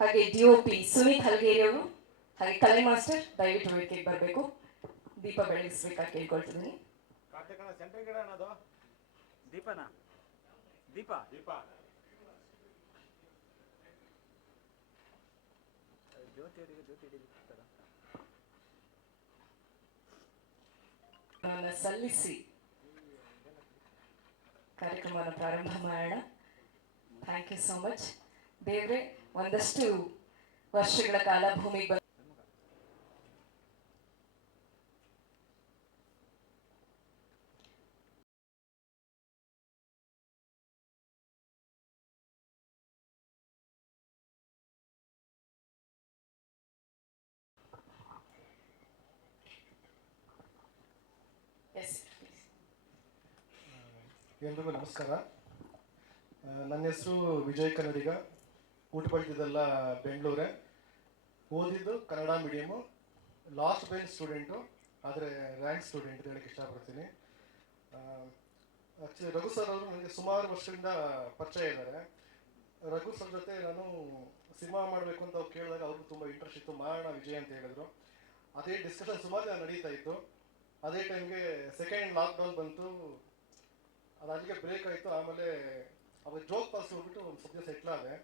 ಹಾಗೆ ಡಿಒಪಿ ಸುನೀತ್ ಹಲ್ಗೇರಿ ಅವರು ಹಾಗೆ ಕಲೆ ಮಾಸ್ಟರ್ ದಯವಿಟ್ಟು ವೇದಿಕೆಗೆ ಬರಬೇಕು. ದೀಪ ಬೆಳಗಿಸ್ಬೇಕಾಗಿ ಕೇಳ್ಕೊಳ್ತಿದ್ದೀನಿ. ದೀಪನಾ ದೀಪ ದೀಪ ಸಲ್ಲಿಸಿ ಕಾರ್ಯಕ್ರಮವನ್ನು ಪ್ರಾರಂಭ ಮಾಡೋಣ. Thank you so much. ದೇವ್ರೆ ಒಂದಷ್ಟು ವರ್ಷಗಳ ಕಾಲ ಭೂಮಿಗೆ ಬಂದು ಎಲ್ರಿಗೂ ನಮಸ್ಕಾರ. ನನ್ನ ಹೆಸರು ವಿಜಯ್ ಕನ್ನಡಿಗ. ಊಟ ಪಡೆದಿದ್ದೆಲ್ಲ ಬೆಂಗಳೂರೇ. ಓದಿದ್ದು Kannada medium. Last bench student, ಆದರೆ ರ್ಯಾಂಕ್ ಸ್ಟೂಡೆಂಟ್ ಅಂತ ಹೇಳಕ್ಕೆ ಇಷ್ಟಪಡ್ತೀನಿ. ಆ್ಯಕ್ಚುಲಿ ರಘು ಸರ್ ಅವರು ನನಗೆ ಸುಮಾರು ವರ್ಷದಿಂದ ಪರಿಚಯ ಇದ್ದಾರೆ. ರಘು ಸರ್ ಜೊತೆ ನಾನು ಸಿನಿಮಾ ಮಾಡಬೇಕು ಅಂತ ಅವ್ರು ಕೇಳಿದಾಗ ಅವ್ರಿಗೂ ತುಂಬ ಇಂಟ್ರೆಸ್ಟ್ ಇತ್ತು. ಮಾಡೋಣ ವಿಜಯ್ ಅಂತ ಹೇಳಿದ್ರು. ಅದೇ ಡಿಸ್ಕಷನ್ ಸುಮಾರು ನಡೀತಾ ಇತ್ತು. ಅದೇ ಟೈಮ್ಗೆ ಸೆಕೆಂಡ್ ಲಾಕ್ಡೌನ್ ಬಂತು. ಅಲ್ಲಿಗೆ ಬ್ರೇಕ್ ಆಯಿತು. ಆಮೇಲೆ ಅವಾಗ ಜೋಗ್ ಪಾಸ್ ಹೋಗ್ಬಿಟ್ಟು ಒಂದು ಸಬ್ಜೆಕ್ಟ್ ಸೆಟ್ಲ್ ಆದೆ.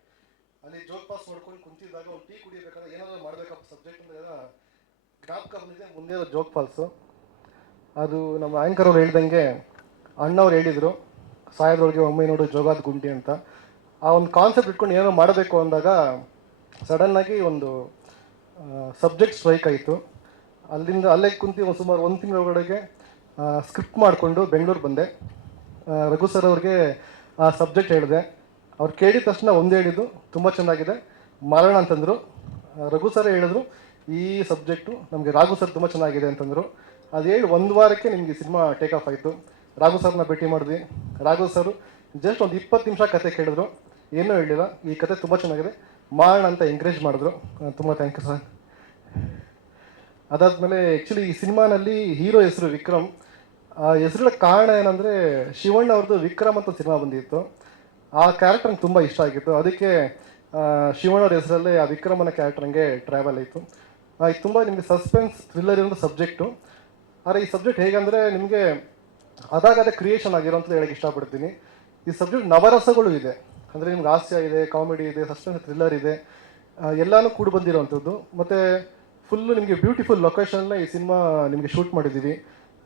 ಅಲ್ಲಿ ಜೋಗ್ ಪಾಸ್ ನೋಡ್ಕೊಂಡು ಕುಂತಿದ್ದಾಗ ಒಂದು ಟೀ ಕುಡಿಬೇಕಾದ್ರೆ ಏನಾದರೂ ಮಾಡಬೇಕಪ್ಪ ಸಬ್ಜೆಕ್ಟ್ ಅಂದರೆ ಜ್ಞಾಪಕ ಬಂದಿದೆ ಮುಂದೆ ಜೋಗ್ ಫಾಲ್ಸು. ಅದು ನಮ್ಮ ಆ್ಯಂಕರ್ ಅವ್ರು ಹೇಳ್ದಂಗೆ ಅಣ್ಣವ್ರು ಹೇಳಿದರು, ಸಾಯೋದ್ರೊಳಗೆ ಒಮ್ಮೆ ನೋಡು ಜೋಗಾದ ಗುಂಡಿ ಅಂತ. ಆ ಒಂದು ಕಾನ್ಸೆಪ್ಟ್ ಇಟ್ಕೊಂಡು ಏನೋ ಮಾಡಬೇಕು ಅಂದಾಗ ಸಡನ್ನಾಗಿ ಒಂದು ಸಬ್ಜೆಕ್ಟ್ ಸ್ಟ್ರೈಕ್ ಆಯಿತು. ಅಲ್ಲಿಂದ ಅಲ್ಲೇ ಕುಂತು ಒಂದು ಸುಮಾರು 1 ತಿಂಗಳ ಒಳಗಡೆ ಸ್ಕ್ರಿಪ್ಟ್ ಮಾಡಿಕೊಂಡು ಬೆಂಗಳೂರು ಬಂದೆ. ರಘು ಸರ್ ಅವ್ರಿಗೆ ಆ ಸಬ್ಜೆಕ್ಟ್ ಹೇಳಿದೆ. ಅವ್ರು ಕೇಳಿದ ತಕ್ಷಣ ಒಂದೇ ಹೇಳಿದ್ದು, ತುಂಬ ಚೆನ್ನಾಗಿದೆ ಮಾಡೋಣ ಅಂತಂದರು. ರಘು ಸರ್ ಹೇಳಿದ್ರು, ಈ ಸಬ್ಜೆಕ್ಟು ನಮಗೆ ರಾಘು ಸರ್ ತುಂಬ ಚೆನ್ನಾಗಿದೆ ಅಂತಂದರು. ಅದು ಹೇಳಿ 1 ವಾರಕ್ಕೆ ನಿಮಗೆ ಸಿನಿಮಾ ಟೇಕ್ ಆಫ್ ಆಯಿತು. ರಾಘು ಸರ್ನ ಭೇಟಿ ಮಾಡಿದ್ವಿ. ರಾಘು ಸರು ಜಸ್ಟ್ ಒಂದು 20 ನಿಮಿಷ ಕತೆ ಕೇಳಿದ್ರು, ಏನೂ ಹೇಳಿಲ್ಲ, ಈ ಕತೆ ತುಂಬ ಚೆನ್ನಾಗಿದೆ ಮಾಡೋಣ ಅಂತ ಎಂಕರೇಜ್ ಮಾಡಿದ್ರು. ತುಂಬ ಥ್ಯಾಂಕ್ ಯು ಸರ್. ಅದಾದಮೇಲೆ ಆ್ಯಕ್ಚುಲಿ ಈ ಸಿನಿಮಾನಲ್ಲಿ ಹೀರೋ ಹೆಸರು ವಿಕ್ರಮ್. ಆ ಹೆಸರುಗಳ ಕಾರಣ ಏನಂದರೆ ಶಿವಣ್ಣ ಅವ್ರದ್ದು ವಿಕ್ರಮ್ ಅಂತ ಸಿನಿಮಾ ಬಂದಿತ್ತು. ಆ ಕ್ಯಾರೆಕ್ಟರ್ ನಂಗೆ ತುಂಬ ಇಷ್ಟ ಆಗಿತ್ತು. ಅದಕ್ಕೆ ಶಿವಣ್ಣವ್ರ ಹೆಸರಲ್ಲೇ ಆ ವಿಕ್ರಮ್ ಅನ್ನೋ ಕ್ಯಾರೆಕ್ಟರ್ ನನಗೆ ಟ್ರಾವೆಲ್ ಆಯಿತು. ಇದು ತುಂಬ ನಿಮಗೆ ಸಸ್ಪೆನ್ಸ್ ಥ್ರಿಲ್ಲರ್ ಇರೋ ಸಬ್ಜೆಕ್ಟು. ಆದರೆ ಈ ಸಬ್ಜೆಕ್ಟ್ ಹೇಗೆಂದರೆ ನಿಮಗೆ ಅದಾಗದೇ ಕ್ರಿಯೇಷನ್ ಆಗಿರೋಂಥದ್ದು ಹೇಳಕ್ಕೆ ಇಷ್ಟಪಡ್ತೀನಿ. ಈ ಸಬ್ಜೆಕ್ಟ್ ನವರಸಗಳು ಇದೆ. ಅಂದರೆ ನಿಮ್ಗೆ ಹಾಸ್ಯ ಇದೆ, ಕಾಮಿಡಿ ಇದೆ, ಸಸ್ಪೆನ್ಸ್ ಥ್ರಿಲ್ಲರ್ ಇದೆ, ಎಲ್ಲನೂ ಕೂಡ ಬಂದಿರೋವಂಥದ್ದು. ಮತ್ತು ಫುಲ್ಲು ನಿಮಗೆ ಬ್ಯೂಟಿಫುಲ್ ಲೊಕೇಶನ್ನ ಈ ಸಿನಿಮಾ ನಿಮಗೆ ಶೂಟ್ ಮಾಡಿದ್ದೀವಿ.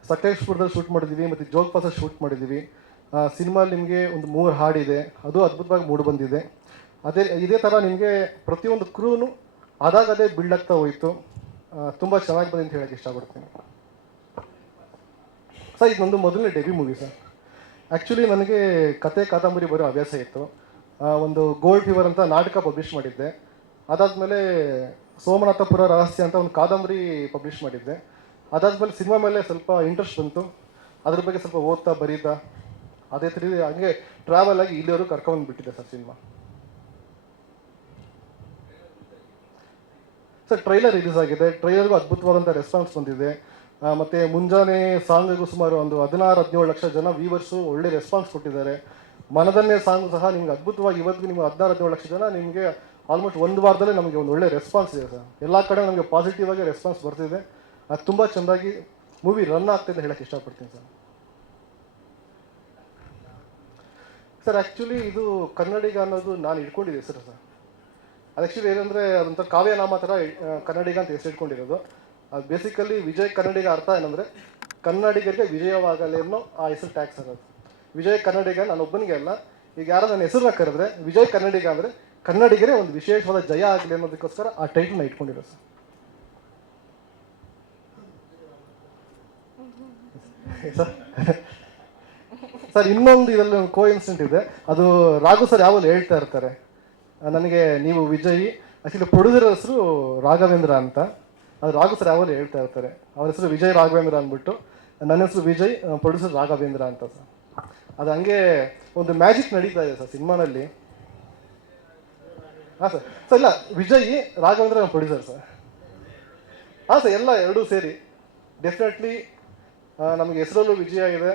ಸಕಲೇಶ್ಪುರದಲ್ಲಿ ಶೂಟ್ ಮಾಡಿದ್ದೀವಿ ಮತ್ತು ಜೋಗ್ ಪಾಸಲ್ಲಿ ಶೂಟ್ ಮಾಡಿದ್ದೀವಿ. ಸಿನಿಮಾಲಿ ನಿಮಗೆ ಒಂದು 3 ಹಾಡಿದೆ, ಅದು ಅದ್ಭುತವಾಗಿ ಮೂಡಿ ಬಂದಿದೆ. ಇದೇ ಥರ ನಿಮಗೆ ಪ್ರತಿಯೊಂದು ಕ್ರೂನು ಅದಾಗದೇ ಬಿಲ್ಡ್ ಆಗ್ತಾ ಹೋಯಿತು. ತುಂಬ ಚೆನ್ನಾಗಿ ಬಂದಿದೆ ಅಂತ ಹೇಳೋಕ್ಕೆ ಇಷ್ಟಪಡ್ತೀನಿ ಸರ್. ಇದು ನಂದು ಮೊದಲನೇ ಡೆಬ್ಯೂ ಮೂವಿ ಸರ್. ಆ್ಯಕ್ಚುಲಿ ನನಗೆ ಕತೆ ಕಾದಂಬರಿ ಬರೋ ಹವ್ಯಾಸ ಇತ್ತು. ಒಂದು ಗೋಲ್ಡ್ ಫೀವರ್ ಅಂತ ನಾಟಕ ಪಬ್ಲಿಷ್ ಮಾಡಿದ್ದೆ. ಅದಾದಮೇಲೆ ಸೋಮನಾಥಪುರ ರಹಸ್ಯ ಅಂತ ಒಂದು ಕಾದಂಬರಿ ಪಬ್ಲಿಷ್ ಮಾಡಿದ್ದೆ. ಅದಾದಮೇಲೆ ಸಿನಿಮಾ ಮೇಲೆ ಸ್ವಲ್ಪ ಇಂಟ್ರೆಸ್ಟ್ ಬಂತು. ಅದ್ರ ಬಗ್ಗೆ ಸ್ವಲ್ಪ ಓದ್ತಾ ಬರೀತಾ ಅದೇ ಥರ ಹಂಗೆ ಟ್ರಾವೆಲ್ ಆಗಿ ಇಲ್ಲಿಯವರು ಕರ್ಕೊಂಡು ಬಿಟ್ಟಿದೆ sir cinema. Sir trailer release ಆಗಿದೆ. ಟ್ರೈಲರ್ಗೂ ಅದ್ಭುತವಾದಂಥ ರೆಸ್ಪಾನ್ಸ್ ಬಂದಿದೆ. ಮತ್ತು ಮುಂಜಾನೆ ಸಾಂಗಿಗೂ ಸುಮಾರು ಒಂದು 16-17 ಲಕ್ಷ ಜನ ವ್ಯೂವರ್ಸು ಒಳ್ಳೆ ರೆಸ್ಪಾನ್ಸ್ ಕೊಟ್ಟಿದ್ದಾರೆ. ಮನದನ್ನೇ ಸಾಂಗು ಸಹ ನಿಮ್ಗೆ ಅದ್ಭುತವಾಗಿ ಇವತ್ತಿಗೆ ನಿಮ್ಗೆ 16-17 ಲಕ್ಷ ಜನ ನಿಮಗೆ ಆಲ್ಮೋಸ್ಟ್ 1 ವಾರದಲ್ಲೇ ನಮಗೆ ಒಂದು ಒಳ್ಳೆ ರೆಸ್ಪಾನ್ಸ್ ಇದೆ ಸರ್. ಎಲ್ಲ ಕಡೆ ನಮಗೆ ಪಾಸಿಟಿವ್ ಆಗಿ ರೆಸ್ಪಾನ್ಸ್ ಬರ್ತಿದೆ. ಅದು ತುಂಬ ಚೆಂದಾಗಿ ಮೂವಿ ರನ್ ಆಗ್ತಿದೆ ಹೇಳಕ್ಕೆ ಇಷ್ಟಪಡ್ತೀನಿ ಸರ್. ಸರ್ ಆ್ಯಕ್ಚುಲಿ ಇದು ಕನ್ನಡಿಗ ಅನ್ನೋದು ನಾನು ಇಟ್ಕೊಂಡಿದ್ದೆ ಹೆಸರು ಸರ್. ಅದು ಆ್ಯಕ್ಚುಲಿ ಏನಂದರೆ ಅದೊಂಥರ ಕಾವ್ಯನಾಮ ಥರ ಕನ್ನಡಿಗ ಅಂತ ಹೆಸರು ಇಟ್ಕೊಂಡಿರೋದು. ಅದು ಬೇಸಿಕಲಿ ವಿಜಯ್ ಕನ್ನಡಿಗ ಅರ್ಥ ಏನಂದರೆ ಕನ್ನಡಿಗರಿಗೆ ವಿಜಯವಾಗಲಿ ಅನ್ನೋ ಆ ಹೆಸರು ಟ್ಯಾಕ್ಸ್ ಅನ್ನೋದು. ವಿಜಯ್ ಕನ್ನಡಿಗ ನಾನೊಬ್ಬನಿಗೆ ಅಲ್ಲ. ಈಗ ಯಾರೋ ನನ್ನ ಹೆಸರನ್ನ ಕರೆದ್ರೆ ವಿಜಯ್ ಕನ್ನಡಿಗ ಅಂದರೆ ಕನ್ನಡಿಗರೇ ಒಂದು ವಿಶೇಷವಾದ ಜಯ ಆಗಲಿ ಅನ್ನೋದಕ್ಕೋಸ್ಕರ ಆ ಟೈಟಲ್ನ ಇಟ್ಕೊಂಡಿರೋದು ಸರ್. ಸರ್ ಇನ್ನೊಂದು ಇದರಲ್ಲಿ ಕೋ ಇನ್ಸಿಡೆಂಟ್ ಇದೆ. ಅದು ರಾಘು ಸರ್ ಯಾವಾಗಲೂ ಹೇಳ್ತಾ ಇರ್ತಾರೆ ನನಗೆ, ನೀವು ವಿಜಯ್. ಆ್ಯಕ್ಚುಲಿ ಪ್ರೊಡ್ಯೂಸರ್ ಹೆಸರು ರಾಘವೇಂದ್ರ ಅಂತ. ಅದು ರಾಘು ಸರ್ ಯಾವಾಗಲೂ ಹೇಳ್ತಾ ಇರ್ತಾರೆ. ಅವ್ರ ಹೆಸರು ವಿಜಯ್ ರಾಘವೇಂದ್ರ ಅಂದ್ಬಿಟ್ಟು, ನನ್ನ ಹೆಸರು ವಿಜಯ್, ಪ್ರೊಡ್ಯೂಸರ್ ರಾಘವೇಂದ್ರ ಅಂತ ಸರ್. ಅದು ಹಂಗೆ ಒಂದು ಮ್ಯಾಜಿಕ್ ನಡೀತಾ ಇದೆ ಸರ್ ಸಿನಿಮಾನಲ್ಲಿ. ಹಾಂ ಸರ್. ಸರ್ ಇಲ್ಲ, ವಿಜಯ್ ರಾಘವೇಂದ್ರ ನಮ್ಮ ಪ್ರೊಡ್ಯೂಸರ್ ಸರ್. ಹಾಂ ಸರ್, ಎಲ್ಲ ಎರಡೂ ಸೇರಿ ಡೆಫಿನೆಟ್ಲಿ ನಮಗೆ ಹೆಸರಲ್ಲೂ ವಿಜಯ ಇದೆ,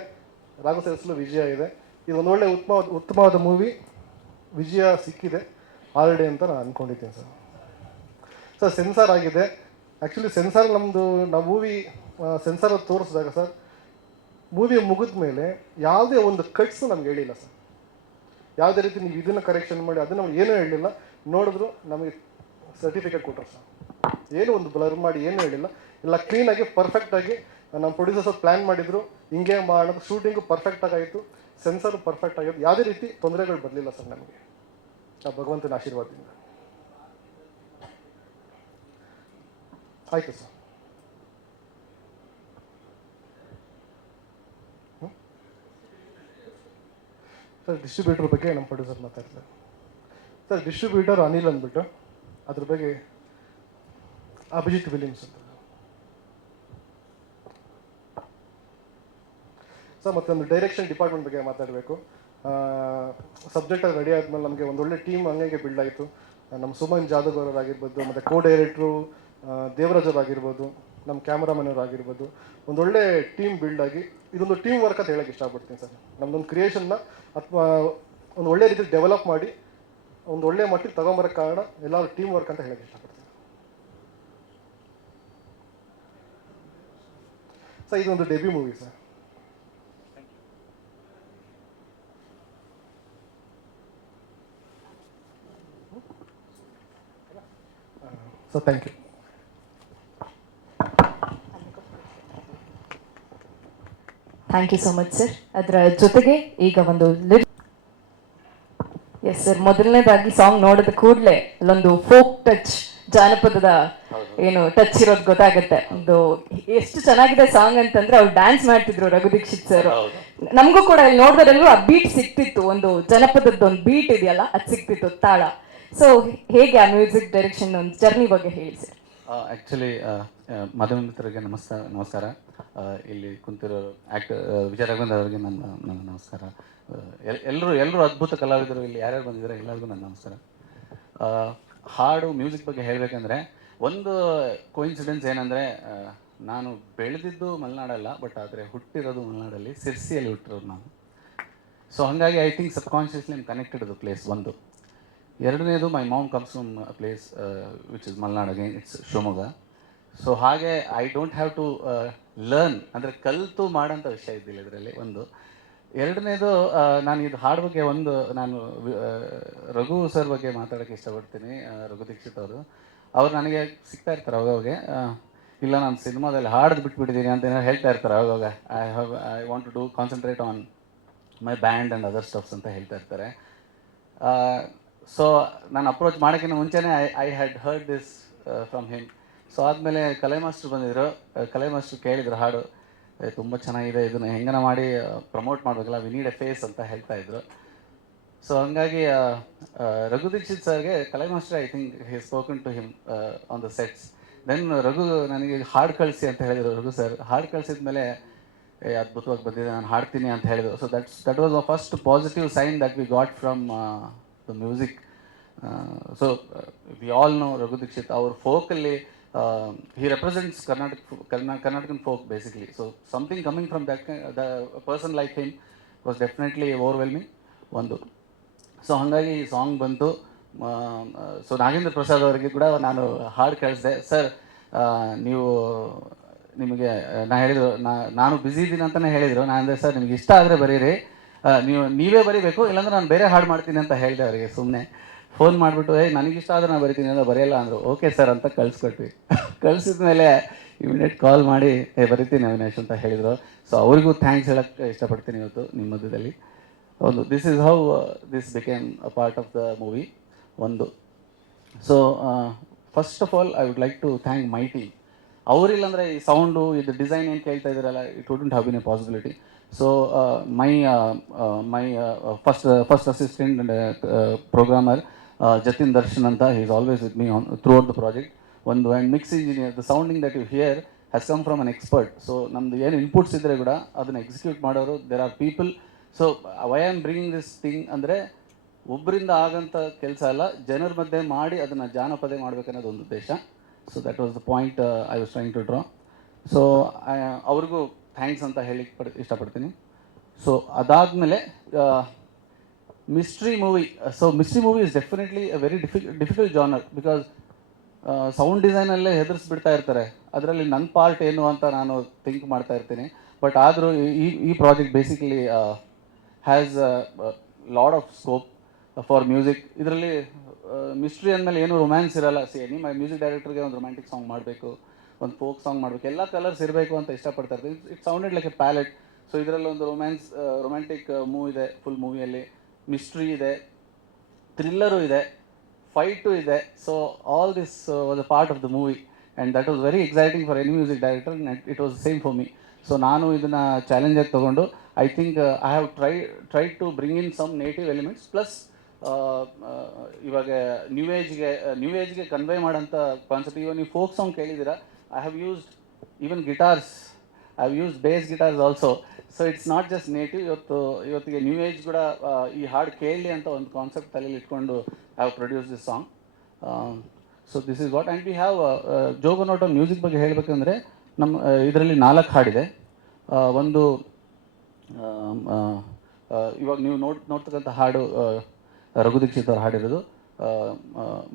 ರಾಘು ಸರ್ ಹೆಸರಲ್ಲೂ ವಿಜಯ ಇದೆ. ಇದು ಒಂದು ಒಳ್ಳೆ ಉತ್ತಮವಾದ ಮೂವಿ. ವಿಜಯ ಸಿಕ್ಕಿದೆ. ಆಲ್ರೆಡಿ ಅಂತ ನಾನು ಅಂದ್ಕೊಂಡಿದ್ದೀನಿ ಸರ್. ಸರ್ ಸೆನ್ಸಾರ್ ಆಗಿದೆ. ಆ್ಯಕ್ಚುಲಿ ಸೆನ್ಸಾರ್ ನಮ್ಮದು ನಾವು ಮೂವಿ ಸೆನ್ಸಾರ್ ತೋರಿಸಿದಾಗ ಸರ್, ಮೂವಿ ಮುಗಿದ ಮೇಲೆ ಯಾವುದೇ ಒಂದು ಕಟ್ಸು ನಮ್ಗೆ ಹೇಳಿಲ್ಲ ಸರ್. ಯಾವುದೇ ರೀತಿ ನೀವು ಇದನ್ನು ಕರೆಕ್ಷನ್ ಮಾಡಿ ಅದನ್ನು ಏನೂ ಹೇಳಿಲ್ಲ. ನೋಡಿದ್ರು ನಮಗೆ ಸರ್ಟಿಫಿಕೇಟ್ ಕೊಟ್ಟರು ಸರ್. ಏನೂ ಒಂದು ಬ್ಲರ್ ಮಾಡಿ ಏನೂ ಹೇಳಿಲ್ಲ. ಎಲ್ಲ ಕ್ಲೀನಾಗಿ ಪರ್ಫೆಕ್ಟಾಗಿ ನಮ್ಮ ಪ್ರೊಡ್ಯೂಸರ್ಸ್ ಪ್ಲ್ಯಾನ್ ಮಾಡಿದರು, ಹಿಂಗೆ ಮಾಡೋದು. ಶೂಟಿಂಗು ಪರ್ಫೆಕ್ಟಾಗಿ ಆಯಿತು, ಸೆನ್ಸರು ಪರ್ಫೆಕ್ಟ್ ಆಗಿತ್ತು. ಯಾವುದೇ ರೀತಿ ತೊಂದರೆಗಳು ಬರಲಿಲ್ಲ ಸರ್ ನಮಗೆ, ಆ ಭಗವಂತನ ಆಶೀರ್ವಾದದಿಂದ. ಆಯಿತು ಸರ್. ಸರ್ ಡಿಸ್ಟ್ರಿಬ್ಯೂಟರ್ ಬಗ್ಗೆ ನಮ್ಮ ಪ್ರೊಡ್ಯೂಸರ್ ಮಾತಾಡ್ತಾರೆ ಸರ್. ಡಿಸ್ಟ್ರಿಬ್ಯೂಟರ್ ಅನಿಲ್ ಅಂದ್ಬಿಟ್ಟು, ಅದ್ರ ಬಗ್ಗೆ ಅಭಿಜಿತ್ ಫಿಲಿಮ್ಸ್ ಅಂತ ಸರ್. ಮತ್ತು ಒಂದು ಡೈರೆಕ್ಷನ್ ಡಿಪಾರ್ಟ್ಮೆಂಟ್ ಬಗ್ಗೆ ಮಾತಾಡಬೇಕು. ಸಬ್ಜೆಕ್ಟಾಗಿ ರೆಡಿ ಆದಮೇಲೆ ನಮಗೆ ಒಂದೊಳ್ಳೆ ಟೀಮ್ ಹಂಗೆ ಬಿಲ್ಡ್ ಆಯಿತು. ನಮ್ಮ ಸುಮನ್ ಜಾಧವ್ ಅವರಾಗಿರ್ಬೋದು, ಮತ್ತು ಕೋ ಡೈರೆಕ್ಟ್ರು ದೇವರಾಜ್ ಅವರಾಗಿರ್ಬೋದು, ನಮ್ಮ ಕ್ಯಾಮ್ರಾಮನ್ ಅವರಾಗಿರ್ಬೋದು, ಒಂದೊಳ್ಳೆ ಟೀಮ್ ಬಿಲ್ಡ್ ಆಗಿ ಇದೊಂದು ಟೀಮ್ ವರ್ಕ್ ಅಂತ ಹೇಳೋಕ್ಕೆ ಇಷ್ಟಪಡ್ತೀನಿ ಸರ್. ನಮ್ಮದೊಂದು ಕ್ರಿಯೇಷನ್ನ ಅಥವಾ ಒಂದು ಒಳ್ಳೆ ರೀತಿ ಡೆವಲಪ್ ಮಾಡಿ ಒಂದು ಒಳ್ಳೆ ಮಟ್ಟಿಗೆ ತಗೊಂಬರೋಕ್ಕೆ ಕಾರಣ ಎಲ್ಲರೂ ಟೀಮ್ ವರ್ಕ್ ಅಂತ ಹೇಳೋಕ್ಕೆ ಇಷ್ಟಪಡ್ತೀನಿ ಸರ್. ಇದೊಂದು debut movie sir. So thank you. Thank you so much sir. ಅದರ ಜೊತೆಗೆ ಈಗ ಒಂದು ಎಸ್ ಸರ್, ಮೊದಲನೇದಾಗಿ ಸಾಂಗ್ ನೋಡಿದ ಕೂಡಲೇ ಅಲ್ಲೊಂದು ಫೋಕ್ ಟಚ್, ಜಾನಪದದ ಏನು ಟಚ್ ಇರೋದು ಗೊತ್ತಾಗುತ್ತೆ. ಒಂದು ಎಷ್ಟು ಚೆನ್ನಾಗಿದೆ ಸಾಂಗ್ ಅಂತಂದ್ರೆ ಅವ್ರು ಡ್ಯಾನ್ಸ್ ಮಾಡ್ತಿದ್ರು ರಘು ದೀಕ್ಷಿತ್ ಸರ್. ನಮಗೂ ಕೂಡ ಇಲ್ಲಿ ನೋಡಿದ್ರೆಲ್ಲೂ ಆ ಬೀಟ್ ಸಿಕ್ತಿತ್ತು, ಒಂದು ಜನಪದದ ಒಂದು ಬೀಟ್ ಇದೆಯಲ್ಲ ಅದು ಸಿಕ್ತಿತ್ತು, ತಾಳ. ಸೊ ಹೇಗೆ ಆ ಮ್ಯೂಸಿಕ್ ಡೈರೆಕ್ಷನ್ ಒಂದು ಜರ್ನಿ ಬಗ್ಗೆ ಹೇಳಿ ಸರ್. ಆ್ಯಕ್ಚುಲಿ ಮಾಧ್ಯಮ ಮಿತ್ರರಿಗೆ ನಮಸ್ಕಾರ. ಇಲ್ಲಿ ಕುಂತಿರೋ ವಿಜಯ ರಾಘವೇಂದ್ರ ಅವರಿಗೆ ನನ್ನ ನಮಸ್ಕಾರ. ಎಲ್ಲರೂ ಅದ್ಭುತ ಕಲಾವಿದರು ಇಲ್ಲಿ ಯಾರ್ಯಾರು ಬಂದಿದ್ದಾರೆ ಎಲ್ಲರಿಗೂ ನನ್ನ ನಮಸ್ಕಾರ. ಹಾಡು ಮ್ಯೂಸಿಕ್ ಬಗ್ಗೆ ಹೇಳಬೇಕಂದ್ರೆ ಒಂದು ಕೋಇನ್ಸಿಡೆನ್ಸ್ ಏನಂದರೆ, ನಾನು ಬೆಳೆದಿದ್ದು ಮಲೆನಾಡಲ್ಲ, ಬಟ್ ಆದರೆ ಹುಟ್ಟಿರೋದು ಮಲೆನಾಡಲ್ಲಿ, ಸಿರ್ಸಿಯಲ್ಲಿ ಹುಟ್ಟಿರೋದು ನಾನು. ಸೊ ಹಾಗಾಗಿ I think subconsciously I'm connected to place. ಒಂದು ಎರಡನೇದು, my mom comes from place which is Malenad, again it's Shivamogga. So ಹಾಗೆ I don't have to learn, ಅಂದರೆ ಕಲಿತು ಮಾಡೋಂಥ ವಿಷಯ ಇದ್ದಿಲ್ಲ ಇದರಲ್ಲಿ. ಒಂದು ಎರಡನೇದು, ನಾನು ಇದು ಹಾಡು ಬಗ್ಗೆ ನಾನು ರಘು ಸರ್ ಬಗ್ಗೆ ಮಾತಾಡೋಕ್ಕೆ ಇಷ್ಟಪಡ್ತೀನಿ. ರಘು ದೀಕ್ಷಿತ್ ಅವರು ನನಗೆ ಸಿಗ್ತಾ ಇರ್ತಾರೆ ಅವಾಗ. ಇಲ್ಲ ನಾನು ಸಿನಿಮಾದಲ್ಲಿ ಹಾಡ್ದು ಬಿಟ್ಬಿಟ್ಟಿದ್ದೀನಿ ಅಂತ ಏನೋ ಹೇಳ್ತಾ ಇರ್ತಾರೆ ಅವಾಗ. I want to concentrate on my band and other stuffs ಅಂತ ಹೇಳ್ತಾ ಇರ್ತಾರೆ. ಸೊ ನಾನು ಅಪ್ರೋಚ್ ಮಾಡೋಕ್ಕಿಂತ ಮುಂಚೆನೇ I had heard this from him. So ಆದಮೇಲೆ ಕಲೆ ಮಾಸ್ಟ್ರು ಬಂದಿದ್ದರು. ಕಲೆ ಮಾಸ್ಟ್ರು ಕೇಳಿದ್ರು ಹಾಡು, ತುಂಬ ಚೆನ್ನಾಗಿದೆ, ಇದನ್ನು ಹೆಂಗನ ಮಾಡಿ ಪ್ರಮೋಟ್ ಮಾಡಬೇಕಲ್ಲ, ವಿ ನೀಡ್ ಎ ಫೇಸ್ ಅಂತ ಹೇಳ್ತಾಯಿದ್ರು. ಸೊ ಹಂಗಾಗಿ ರಘು ದೀಕ್ಷಿತ್ ಸರ್ಗೆ Kalai master, I think he spoken to him on the sets. Then Raghu ನನಗೆ ಹಾಡು ಕಳಿಸಿ ಅಂತ ಹೇಳಿದರು. ರಘು ಸರ್ ಹಾಡು ಕಳಿಸಿದ ಮೇಲೆ ಅದ್ಭುತವಾಗಿ ಬಂದಿದೆ, ನಾನು ಹಾಡ್ತೀನಿ ಅಂತ ಹೇಳಿದರು. So that was the first positive sign that we got from the music. So we all know Raghu Dixit, ಅವ್ರ ಫೋಕಲ್ಲಿ he represents Karnataka folk basically. So something coming from that the person like him was definitely overwhelming. ಒಂದು so ಹಾಗಾಗಿ ಈ song ಬಂತು. So Nagendra Prasad ಅವರಿಗೆ ಕೂಡ ನಾನು ಹಾಡು ಕೇಳಿಸಿದೆ. ಸರ್ ನಿಮಗೆ ಹೇಳಿದರು, ನಾನು ಬ್ಯುಸಿ ಇದ್ದೀನಿ ಅಂತಲೇ ಹೇಳಿದರು. ನಾನು ಅಂದರೆ ಸರ್ ನಿಮ್ಗೆ ಇಷ್ಟ ಆದರೆ ಬರೀರಿ, ನೀವೇ ಬರೀಬೇಕು, ಇಲ್ಲಾಂದ್ರೆ ನಾನು ಬೇರೆ ಹಾಡು ಮಾಡ್ತೀನಿ ಅಂತ ಹೇಳಿದೆ ಅವರಿಗೆ. ಸುಮ್ಮನೆ ಫೋನ್ ಮಾಡಿಬಿಟ್ಟು ನನಗಿಷ್ಟ ಆದರೆ ನಾನು ಬರಿತೀನಿ ಅಂತ, ಬರೆಯಲ್ಲ ಅಂದರು. ಓಕೆ ಸರ್ ಅಂತ ಕಳಿಸ್ಕೊಟ್ವಿ. ಕಳಿಸಿದ ಮೇಲೆ ಇಮಿಡಿಯೇಟ್ ಕಾಲ್ ಮಾಡಿ ಬರಿತೀನಿ ಅವಿನಾಶ್ ಅಂತ ಹೇಳಿದರು. ಸೊ ಅವ್ರಿಗೂ ಥ್ಯಾಂಕ್ಸ್ ಹೇಳೋಕ್ಕೆ ಇಷ್ಟಪಡ್ತೀನಿ ಇವತ್ತು ನಿಮ್ಮ ಮಧ್ಯದಲ್ಲಿ. ಒಂದು this is how this became a part of the movie. ಒಂದು so first of all I would like to thank my team. ಅವರಿಲ್ಲಾಂದರೆ ಈ ಸೌಂಡು, ಇದು ಡಿಸೈನ್ ಏನು ಕೇಳ್ತಾ ಇದ್ದೀರಲ್ಲ, it wouldn't have been a possibility. So my first assistant and programmer Jatin Darshan ಅಂತ, he is always with me throughout the project. And mix engineer, the sounding that you hear has come from an expert. So ನಮ್ಮದು ಏನು inputs ಇದ್ದರೆ ಕೂಡ ಅದನ್ನು execute ಮಾಡೋರು there are people. So why I am bringing this thing ಅಂದರೆ, ಒಬ್ಬರಿಂದ ಆಗಂಥ ಕೆಲಸ ಅಲ್ಲ, ಜನರ ಮಧ್ಯೆ ಮಾಡಿ ಅದನ್ನು ಜಾನಪದ ಮಾಡಬೇಕನ್ನೋದು ಒಂದು ಉದ್ದೇಶ. So that was the point I was trying to draw. So ಅವ್ರಿಗೂ ಥ್ಯಾಂಕ್ಸ್ ಅಂತ ಹೇಳಲಿಕ್ಕೆ ಇಷ್ಟಪಡ್ತೀನಿ. ಸೊ ಅದಾದಮೇಲೆ mystery movie. So mystery movie is definitely a very difficult genre because sound ಡಿಸೈನಲ್ಲೇ ಹೆದರ್ಸ್ಬಿಡ್ತಾ ಇರ್ತಾರೆ. ಅದರಲ್ಲಿ ನನ್ನ ಪಾರ್ಟ್ ಏನು ಅಂತ ನಾನು ಥಿಂಕ್ ಮಾಡ್ತಾ ಇರ್ತೀನಿ. ಬಟ್ ಆದರೂ ಈ project basically has lot of scope for music. ಇದರಲ್ಲಿ ಮಿಸ್ಟ್ರಿ ಅಂದಮೇಲೆ ಏನು ರೊಮ್ಯಾನ್ಸ್ ಇರಲ್ಲ. ನಿಮ್ಮ ಮ್ಯೂಸಿಕ್ ಡೈರೆಕ್ಟರ್ಗೆ ಒಂದು ರೊಮ್ಯಾಂಟಿಕ್ ಸಾಂಗ್ ಮಾಡಬೇಕು, ಒಂದು ಫೋಕ್ ಸಾಂಗ್ ಮಾಡಬೇಕು, ಎಲ್ಲ ಕಲರ್ಸ್ ಇರಬೇಕು ಅಂತ ಇಷ್ಟಪಡ್ತಾ ಇರ್ತೀನಿ. It sounded like a palette. So ಇದರಲ್ಲಿ ಒಂದು ರೊಮ್ಯಾಂಟಿಕ್ ಮೂವ್ ಇದೆ ಫುಲ್ ಮೂವಿಯಲ್ಲಿ, ಮಿಸ್ಟ್ರಿ ಇದೆ, ಥ್ರಿಲ್ಲರು ಇದೆ, ಫೈಟು ಇದೆ. So all this was a part of the movie and that was very exciting for any music director and it was same for me. So ನಾನು ಇದನ್ನು ಚಾಲೆಂಜಾಗಿ ತೊಗೊಂಡು I think I have try to bring in some native elements plus ಇವಾಗ new ಏಜ್ಗೆ convey ಮಾಡೋಂಥ concept. ಇವಾಗ ನೀವು folk song ಕೇಳಿದ್ದೀರಾ, I have used even guitars, I have used bass guitars also. So it's not just native. ಇವತ್ತಿಗೆ new age ಕೂಡ ಈ ಹಾಡು ಕೇಳಲಿ ಅಂತ ಒಂದು ಕಾನ್ಸೆಪ್ಟ್ ತಲೆಯಲ್ಲಿ ಇಟ್ಕೊಂಡು I have produce this song. So this is what. And we have ಜೋಗೋನೋಟೋ ಮ್ಯೂಸಿಕ್ ಬಗ್ಗೆ ಹೇಳಬೇಕಂದ್ರೆ ನಮ್ಮ ಇದರಲ್ಲಿ 4 ಹಾಡಿದೆ. ಒಂದು ಇವಾಗ ನೀವು ನೋಡ್ತಕ್ಕಂಥ ಹಾಡು ರಘು ದೀಕ್ಷಿತ್ ಅವ್ರು ಹಾಡಿರೋದು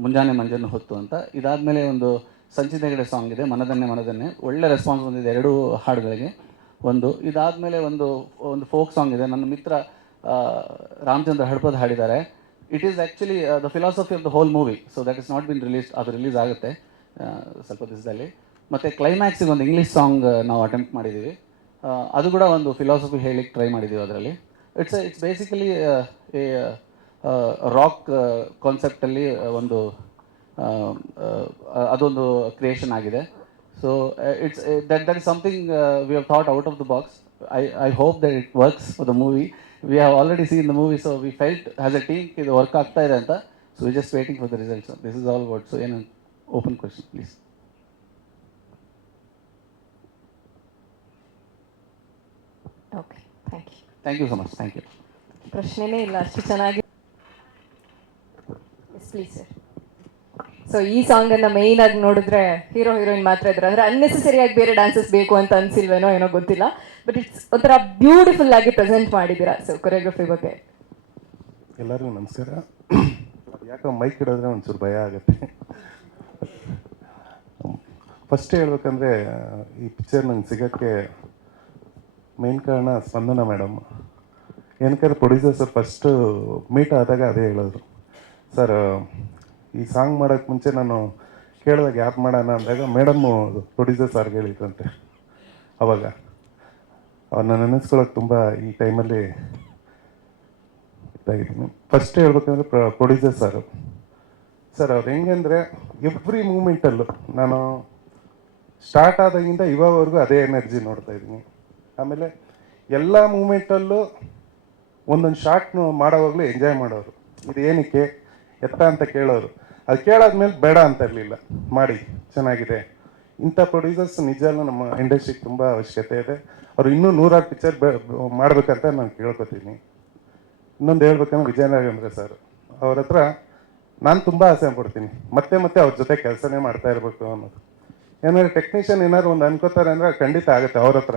ಮುಂಜಾನೆ ಮಂಜನ್ನು ಹೊತ್ತು ಅಂತ. ಇದಾದಮೇಲೆ ಒಂದು ಸಂಚಿತ ಹೆಗಡೆ ಸಾಂಗ್ ಇದೆ, ಮನದನ್ನೇ. ಒಳ್ಳೆ ರೆಸ್ಪಾನ್ಸ್ ಬಂದಿದೆ 2 ಹಾಡುಗಳಿಗೆ. ಇದಾದಮೇಲೆ ಒಂದು ಫೋಕ್ ಸಾಂಗ್ ಇದೆ, ನನ್ನ ಮಿತ್ರ ರಾಮಚಂದ್ರ ಹಡ್ಪದ್ ಹಾಡಿದ್ದಾರೆ. It is actually the philosophy of the whole movie. So that is not been released. ಅದು ರಿಲೀಸ್ ಆಗುತ್ತೆ ಸ್ವಲ್ಪ ದಿವಸದಲ್ಲಿ. ಮತ್ತು ಕ್ಲೈಮ್ಯಾಕ್ಸಿಗೆ ಒಂದು ಇಂಗ್ಲೀಷ್ ಸಾಂಗ್ ನಾವು ಅಟೆಂಪ್ಟ್ ಮಾಡಿದ್ದೀವಿ. ಅದು ಕೂಡ ಒಂದು ಫಿಲಾಸಫಿ ಹೇಳಿಕ್ಕೆ ಟ್ರೈ ಮಾಡಿದ್ದೀವಿ ಅದರಲ್ಲಿ. ಇಟ್ಸ್ ಬೇಸಿಕಲಿ ಎ ರಾಕ್ ಕಾನ್ಸೆಪ್ಟಲ್ಲಿ ಒಂದು ಅದೊಂದು ಕ್ರಿಯೇಷನ್ ಆಗಿದೆ. So it's that is something we have thought out of the box. I hope that it works for the movie. We have already seen the movie, so we felt as a team ಇದು work ಆಗ್ತಾ ಇದೆ ಅಂತ. So we just waiting for the results. This is all what. So ಏನು open question please. Okay, thank you. Thank you so much. Thank you. ಪ್ರಶ್ನೆನೇ ಇಲ್ಲ, ಅಷ್ಟು ಚೆನ್ನಾಗಿ. Yes please sir. So ಈ ಸಾಂಗನ್ನು ಮೇಯ್ನ್ ಆಗಿ ನೋಡಿದ್ರೆ ಹೀರೋ ಹೀರೋಯಿನ್ ಮಾತ್ರ ಇದ್ದಾರೆ, ಅಂದರೆ ಅನ್ನೆಸೆಸರಿ ಆಗಿ ಬೇರೆ ಡ್ಯಾನ್ಸಸ್ ಬೇಕು ಅಂತ ಅನ್ಸಿಲ್ವೇನೋ ಏನೋ ಗೊತ್ತಿಲ್ಲ. ಬಟ್ ಇಟ್ಸ್ ಒಂಥರ ಬ್ಯೂಟಿಫುಲ್ ಆಗಿ ಪ್ರೆಸೆಂಟ್ ಮಾಡಿದ್ದೀರಾ. ಸೊ ಕೊರಿಯೋಗ್ರಫಿ ಬಗ್ಗೆ ಎಲ್ಲರಿಗೂ ನಮಸ್ಕಾರ. ಯಾಕೋ ಮೈಕ್ ಇಡೋದ್ರೆ ಒಂಚೂರು ಭಯ ಆಗುತ್ತೆ. ಫಸ್ಟ್ ಹೇಳ್ಬೇಕಂದ್ರೆ ಈ ಪಿಕ್ಚರ್ ನಂಗೆ ಸಿಗೋಕ್ಕೆ ಮೇನ್ ಕಾರಣ ಸ್ಪಂದನ ಮೇಡಮ್. ಏನಕ್ಕಾದ್ರೆ ಪ್ರೊಡ್ಯೂಸರ್ ಸರ್ ಫಸ್ಟು ಮೀಟ್ ಆದಾಗ ಅದೇ ಹೇಳಿದ್ರು, ಸರ್ ಈ ಸಾಂಗ್ ಮಾಡೋಕ್ಕೆ ಮುಂಚೆ ನಾನು ಕೇಳಿದಾಗ ಯಾರು ಮಾಡೋಣ ಅಂದಾಗ ಮೇಡಮ್ಮು ಪ್ರೊಡ್ಯೂಸರ್ ಸರ್ಗೆ ಹೇಳಿದ್ರಂತೆ. ಅವಾಗ ಅವ್ರನ್ನ ನೆನೆಸ್ಕೊಳ್ಳೋಕೆ ತುಂಬ ಈ ಟೈಮಲ್ಲಿ ಇದಾಗಿದ್ದೀನಿ. ಫಸ್ಟ್ ಹೇಳ್ಬೇಕಂದ್ರೆ ಪ್ರೊಡ್ಯೂಸರ್ ಸರ್ ಅವ್ರು ಹೆಂಗಂದರೆ ಎವ್ರಿ ಮೂಮೆಂಟಲ್ಲೂ ನಾನು ಸ್ಟಾರ್ಟ್ ಆದಾಗಿಂದ ಇವಾಗವರೆಗೂ ಅದೇ ಎನರ್ಜಿ ನೋಡ್ತಾ ಇದ್ದೀನಿ. ಆಮೇಲೆ ಎಲ್ಲ ಮೂಮೆಂಟಲ್ಲೂ ಒಂದೊಂದು ಶಾರ್ಟ್ ಮಾಡೋವಾಗಲೂ ಎಂಜಾಯ್ ಮಾಡೋರು. ಇದು ಏನಕ್ಕೆ ಎತ್ತ ಅಂತ ಕೇಳೋರು. ಅದು ಕೇಳಾದ್ಮೇಲೆ ಬೇಡ ಅಂತ ಇರಲಿಲ್ಲ, ಮಾಡಿ ಚೆನ್ನಾಗಿದೆ. ಇಂಥ ಪ್ರೊಡ್ಯೂಸರ್ಸ್ ನಿಜವೂ ನಮ್ಮ ಇಂಡಸ್ಟ್ರಿಗೆ ತುಂಬ ಅವಶ್ಯಕತೆ ಇದೆ. ಅವರು ಇನ್ನೂ 100 ಪಿಕ್ಚರ್ ಮಾಡಬೇಕಂತ ನಾನು ಕೇಳ್ಕೊತೀನಿ. ಇನ್ನೊಂದು ಹೇಳ್ಬೇಕಂದ್ರೆ ವಿಜಯರಾಘವೇಂದ್ರ ಸರ್ ಅವ್ರ ಹತ್ರ ನಾನು ತುಂಬ ಆಸೆ ಪಡ್ತೀನಿ, ಮತ್ತೆ ಅವ್ರ ಜೊತೆ ಕೆಲಸನೇ ಮಾಡ್ತಾ ಇರಬೇಕು ಅನ್ನೋದು. ಏನಾದ್ರು ಟೆಕ್ನಿಷಿಯನ್ ಏನಾದ್ರು ಒಂದು ಅನ್ಕೋತಾರೆ ಅಂದರೆ ಖಂಡಿತ ಆಗುತ್ತೆ. ಅವ್ರ ಹತ್ರ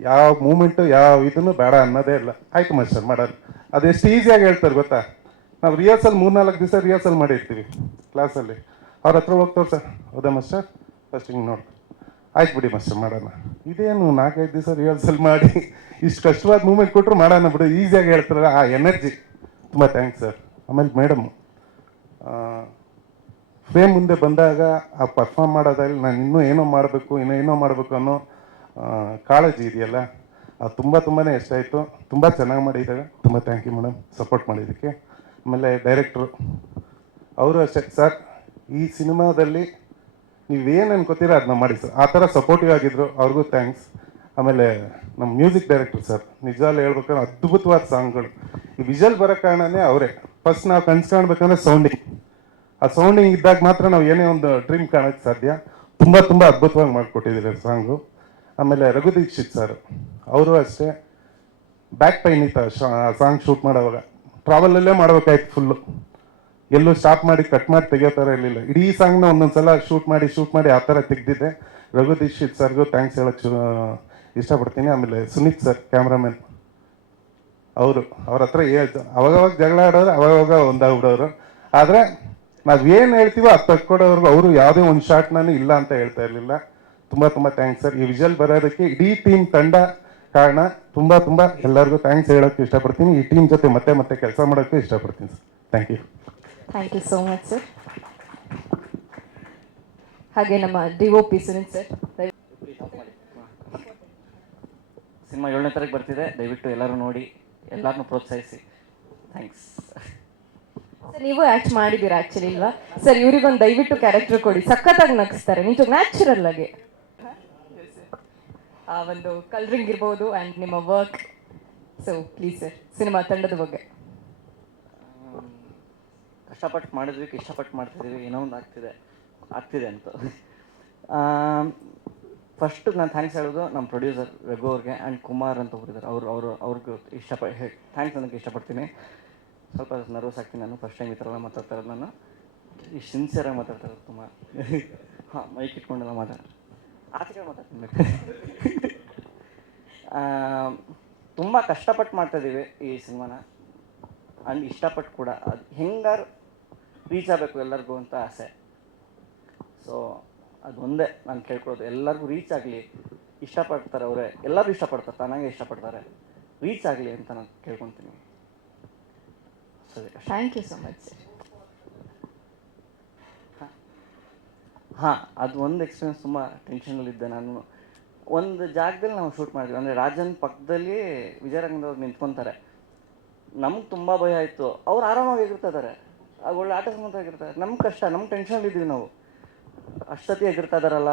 ಯಾವ ಮೂಮೆಂಟು ಯಾವ ಇದನ್ನು ಬೇಡ ಅನ್ನೋದೇ ಇಲ್ಲ. ಆಯ್ತು ಮಾಸ್ಟರ್ ಮಾಡೋಣ, ಅದೆಷ್ಟು ಈಸಿಯಾಗಿ ಹೇಳ್ತಾರೆ ಗೊತ್ತಾ. ನಾವು ರಿಹರ್ಸಲ್ 3-4 ದಿವಸ ರಿಹರ್ಸಲ್ ಮಾಡಿರ್ತೀವಿ ಕ್ಲಾಸಲ್ಲಿ. ಅವ್ರ ಹತ್ರ ಹೋಗ್ತವ್ರು, ಸರ್ ಹೌದಾ ಮಾಸ್ಟರ್ ಫಸ್ಟ್ ಹಿಂಗೆ ನೋಡಿ, ಆಯ್ತು ಬಿಡಿ ಮಾಸ್ಟರ್ ಮಾಡೋಣ. ಇದೇನು 4-5 ದಿವಸ ರಿಹರ್ಸಲ್ ಮಾಡಿ ಇಷ್ಟು ಕಷ್ಟವಾದ ಮೂಮೆಂಟ್ ಕೊಟ್ಟರು ಮಾಡೋಣ ಬಿಡು, ಈಸಿಯಾಗಿ ಹೇಳ್ತಾರಲ್ಲ ಆ ಎನರ್ಜಿ. ತುಂಬ ಥ್ಯಾಂಕ್ಸ್ ಸರ್. ಆಮೇಲೆ ಮೇಡಮ್ ಫ್ರೇಮ್ ಮುಂದೆ ಬಂದಾಗ ಆ ಪರ್ಫಾರ್ಮ್ ಮಾಡೋದ್ರಲ್ಲಿ ನಾನು ಇನ್ನೂ ಏನೋ ಮಾಡಬೇಕು ಅನ್ನೋ ಕಾಳಜಿ ಇದೆಯಲ್ಲ, ಅದು ತುಂಬಾ ಇಷ್ಟ ಆಯಿತು. ತುಂಬ ಚೆನ್ನಾಗಿ ಮಾಡಿದ್ದಾರೆ. ತುಂಬ ಥ್ಯಾಂಕ್ ಯು ಮೇಡಮ್ ಸಪೋರ್ಟ್ ಮಾಡಿದ್ದಕ್ಕೆ. ಆಮೇಲೆ ಡೈರೆಕ್ಟ್ರು ಅವರು ಅಷ್ಟೇ, ಸರ್ ಈ ಸಿನಿಮಾದಲ್ಲಿ ನೀವೇನು ಅನ್ಕೋತೀರ ಅದನ್ನ ಮಾಡಿ ಸರ್, ಆ ಥರ ಸಪೋರ್ಟಿವ್ ಆಗಿದ್ರು. ಅವ್ರಿಗೂ ಥ್ಯಾಂಕ್ಸ್. ಆಮೇಲೆ ನಮ್ಮ ಮ್ಯೂಸಿಕ್ ಡೈರೆಕ್ಟ್ರು ಸರ್ ನಿಜವಾಗ್ಲೂ ಹೇಳ್ಬೇಕಂದ್ರೆ ಅದ್ಭುತವಾದ ಸಾಂಗ್ಗಳು. ಈ ವಿಜುವಲ್ ಬರೋ ಕಾರಣನೇ ಅವರೇ. ಫಸ್ಟ್ ನಾವು ಕನ್ಸು ಕಾಣ್ಬೇಕಂದ್ರೆ ಸೌಂಡಿಂಗ್, ಆ ಸೌಂಡಿಂಗ್ ಇದ್ದಾಗ ಮಾತ್ರ ನಾವು ಏನೇ ಒಂದು ಡ್ರೀಮ್ ಕಾಣೋಕ್ಕೆ ಸಾಧ್ಯ. ತುಂಬ ಅದ್ಭುತವಾಗಿ ಮಾಡಿಕೊಟ್ಟಿದ್ದೀರಿ ಸಾಂಗು. ಆಮೇಲೆ ರಘು ದೀಕ್ಷಿತ್ ಸರ್ ಅವರು ಅಷ್ಟೇ, ಬ್ಯಾಕ್ ಪೈನ್ ಇತ್ತು ಸಾಂಗ್ ಶೂಟ್ ಮಾಡೋವಾಗ. ಟ್ರಾವೆಲಲ್ಲೇ ಮಾಡ್ಬೇಕಾಯ್ತು ಫುಲ್ಲು, ಎಲ್ಲೂ ಸ್ಟಾಪ್ ಮಾಡಿ ಕಟ್ ಮಾಡಿ ತೆಗಿಯೋ ಥರ ಇರಲಿಲ್ಲ. ಇಡೀ ಸಾಂಗ್ನ ಒಂದೊಂದ್ಸಲ ಶೂಟ್ ಮಾಡಿ ಆ ಥರ ತೆಗೆದಿದ್ದೆ. ರಘು ದೀಕ್ಷಿತ್ ಸರ್ಗೂ ಥ್ಯಾಂಕ್ಸ್ ಹೇಳೋಕ್ಕೆ ಇಷ್ಟಪಡ್ತೀನಿ. ಆಮೇಲೆ ಸುನೀತ್ ಸರ್ ಕ್ಯಾಮ್ರಾಮನ್, ಅವ್ರ ಹತ್ರ ಅವಾಗವಾಗ ಜಗಳ ಆಡೋರು, ಅವಾಗವಾಗ ಒಂದಾಗ್ಬಿಡೋರು. ಆದರೆ ನಾವೇನು ಹೇಳ್ತೀವೋ ಅದು ತಕ್ಕೊಡೋರ್ಗು ಅವರು ಯಾವುದೇ ಒಂದು ಶಾಟ್ ನಾನು ಇಲ್ಲ ಅಂತ ಹೇಳ್ತಾ ಇರಲಿಲ್ಲ. ತುಂಬ ತುಂಬ ಥ್ಯಾಂಕ್ಸ್ ಸರ್. ಈ ವಿಜುವಲ್ ಬರೋದಕ್ಕೆ ಇಡೀ ಟೀಮ್ ತಂಡ ಕಾರಣ. ತುಂಬ ಎಲ್ಲರಿಗೂ ಥ್ಯಾಂಕ್ಸ್ ಹೇಳೋಕ್ಕೆ ಇಷ್ಟಪಡ್ತೀನಿ. ಈ ಟೀಮ್ ಜೊತೆ ಮತ್ತೆ ಕೆಲಸ ಮಾಡೋಕ್ಕೆ ಇಷ್ಟಪಡ್ತೀನಿ sir. Thank you. Thank you so much sir. ಹಾಗೆ ನಮ್ಮ DOP ಸುನಿಲ್ ಸರ್. ಸಿನಿಮಾ 7ನೇ ತಾರೀಕು ಬರ್ತಿದೆ, ದಯವಿಟ್ಟು ಎಲ್ಲರೂ ನೋಡಿ, ಎಲ್ಲರನ್ನೂ ಪ್ರೋತ್ಸಾಹಿಸಿ. ಥ್ಯಾಂಕ್ಸ್. ಸರ್ ನೀವು ಆ್ಯಕ್ಟ್ ಮಾಡಿದ್ದೀರಾ ಆ್ಯಕ್ಚುಲಿ ಇಲ್ವಾ ಸರ್? ಇವ್ರಿಗೊಂದು ದಯವಿಟ್ಟು ಕ್ಯಾರೆಕ್ಟರ್ ಕೊಡಿ, ಸಖತ್ತಾಗಿ ನಗಿಸ್ತಾರೆ ನಿಜ, ನ್ಯಾಚುರಲ್ ಆಗಿ. ಆ ಒಂದು ಕಲರಿಂಗ್ ಇರ್ಬೋದು ಆ್ಯಂಡ್ ನಿಮ್ಮ work. So please sir, cinema ತಂಡದ ಬಗ್ಗೆ. ಕಷ್ಟಪಟ್ಟು ಮಾಡಿದ್ವಿ, ಇಷ್ಟಪಟ್ಟು ಮಾಡ್ತಿದ್ದೀವಿ, ಏನೋ ಒಂದು ಆಗ್ತಿದೆ ಅಂತ. ಫಸ್ಟ್ ನಾನು ಥ್ಯಾಂಕ್ಸ್ ಹೇಳೋದು ನಮ್ಮ ಪ್ರೊಡ್ಯೂಸರ್ ರಘು ಅವ್ರಿಗೆ ಆ್ಯಂಡ್ ಕುಮಾರ್ ಅಂತ ಒಬ್ಬರಿದ್ದಾರೆ, ಅವ್ರಿಗೂ ಥ್ಯಾಂಕ್ಸ್ ಅನ್ನೋಕ್ಕೆ ಇಷ್ಟಪಡ್ತೀನಿ. ಸ್ವಲ್ಪ ನರ್ವಸ್ ಆಗ್ತೀನಿ, ನಾನು ಫಸ್ಟ್ ಟೈಮ್ ಈ ಥರ ಎಲ್ಲ ಮಾತಾಡ್ತಾ ಇರೋದು. ನಾನು ಇಷ್ಟು ಸಿನ್ಸಿಯರಾಗಿ ಮಾತಾಡ್ತಾ ಇರೋದು ತುಂಬ. ಹಾಂ, ಮೈಕ್ ಇಟ್ಕೊಂಡೆಲ್ಲ ಆಚೆ ಮಾತಾಡ್ತೀನಿ. ತುಂಬ ಕಷ್ಟಪಟ್ಟು ಮಾಡ್ತಾಯಿದ್ದೀವಿ ಈ ಸಿನಿಮಾನ, ಆ್ಯಂಡ್ ಇಷ್ಟಪಟ್ಟು ಕೂಡ. ಅದು ಹೆಂಗಾರು ರೀಚ್ ಆಗಬೇಕು ಎಲ್ಲರಿಗೂ ಅಂತ ಆಸೆ. ಸೊ ಅದು ಒಂದೇ ನಾನು ಕೇಳ್ಕೊಳ್ಳೋದು, ಎಲ್ಲರಿಗೂ ರೀಚ್ ಆಗಲಿ. ಇಷ್ಟಪಡ್ತಾರೆ ಅವರೇ, ಎಲ್ಲರೂ ಇಷ್ಟಪಡ್ತಾರೆ, ತಾನಾಗೆ ಇಷ್ಟಪಡ್ತಾರೆ, ರೀಚ್ ಆಗಲಿ ಅಂತ ನಾನು ಕೇಳ್ಕೊತೀನಿ. ಸರಿ, thank you so much sir. ಹಾಂ, ಅದು ಒಂದು ಎಕ್ಸ್ಪೀರಿಯನ್ಸ್. ತುಂಬ ಟೆನ್ಷನಲ್ಲಿದ್ದೆ ನಾನು. ಒಂದು ಜಾಗದಲ್ಲಿ ನಾವು ಶೂಟ್ ಮಾಡಿದ್ವಿ, ಅಂದರೆ ರಾಜನ್ ಪಕ್ಕದಲ್ಲಿ ವಿಜಯರಂಗದವ್ರು ನಿಂತ್ಕೊತಾರೆ. ನಮ್ಗೆ ತುಂಬ ಭಯ ಆಯಿತು. ಅವ್ರು ಆರಾಮಾಗಿ ಎಗಿರ್ತಿದ್ದಾರೆ, ಒಳ್ಳೆ ಆಟ ಸಂಬಂಧವಾಗಿರ್ತಾರೆ. ನಮ್ಗೆ ಕಷ್ಟ, ನಮ್ಗೆ ಟೆನ್ಷನಲ್ಲಿದ್ದೀವಿ ನಾವು. ಅಷ್ಟೊತ್ತಿ ಎಗಿರ್ತಾ ಇದ್ದಾರಲ್ಲ,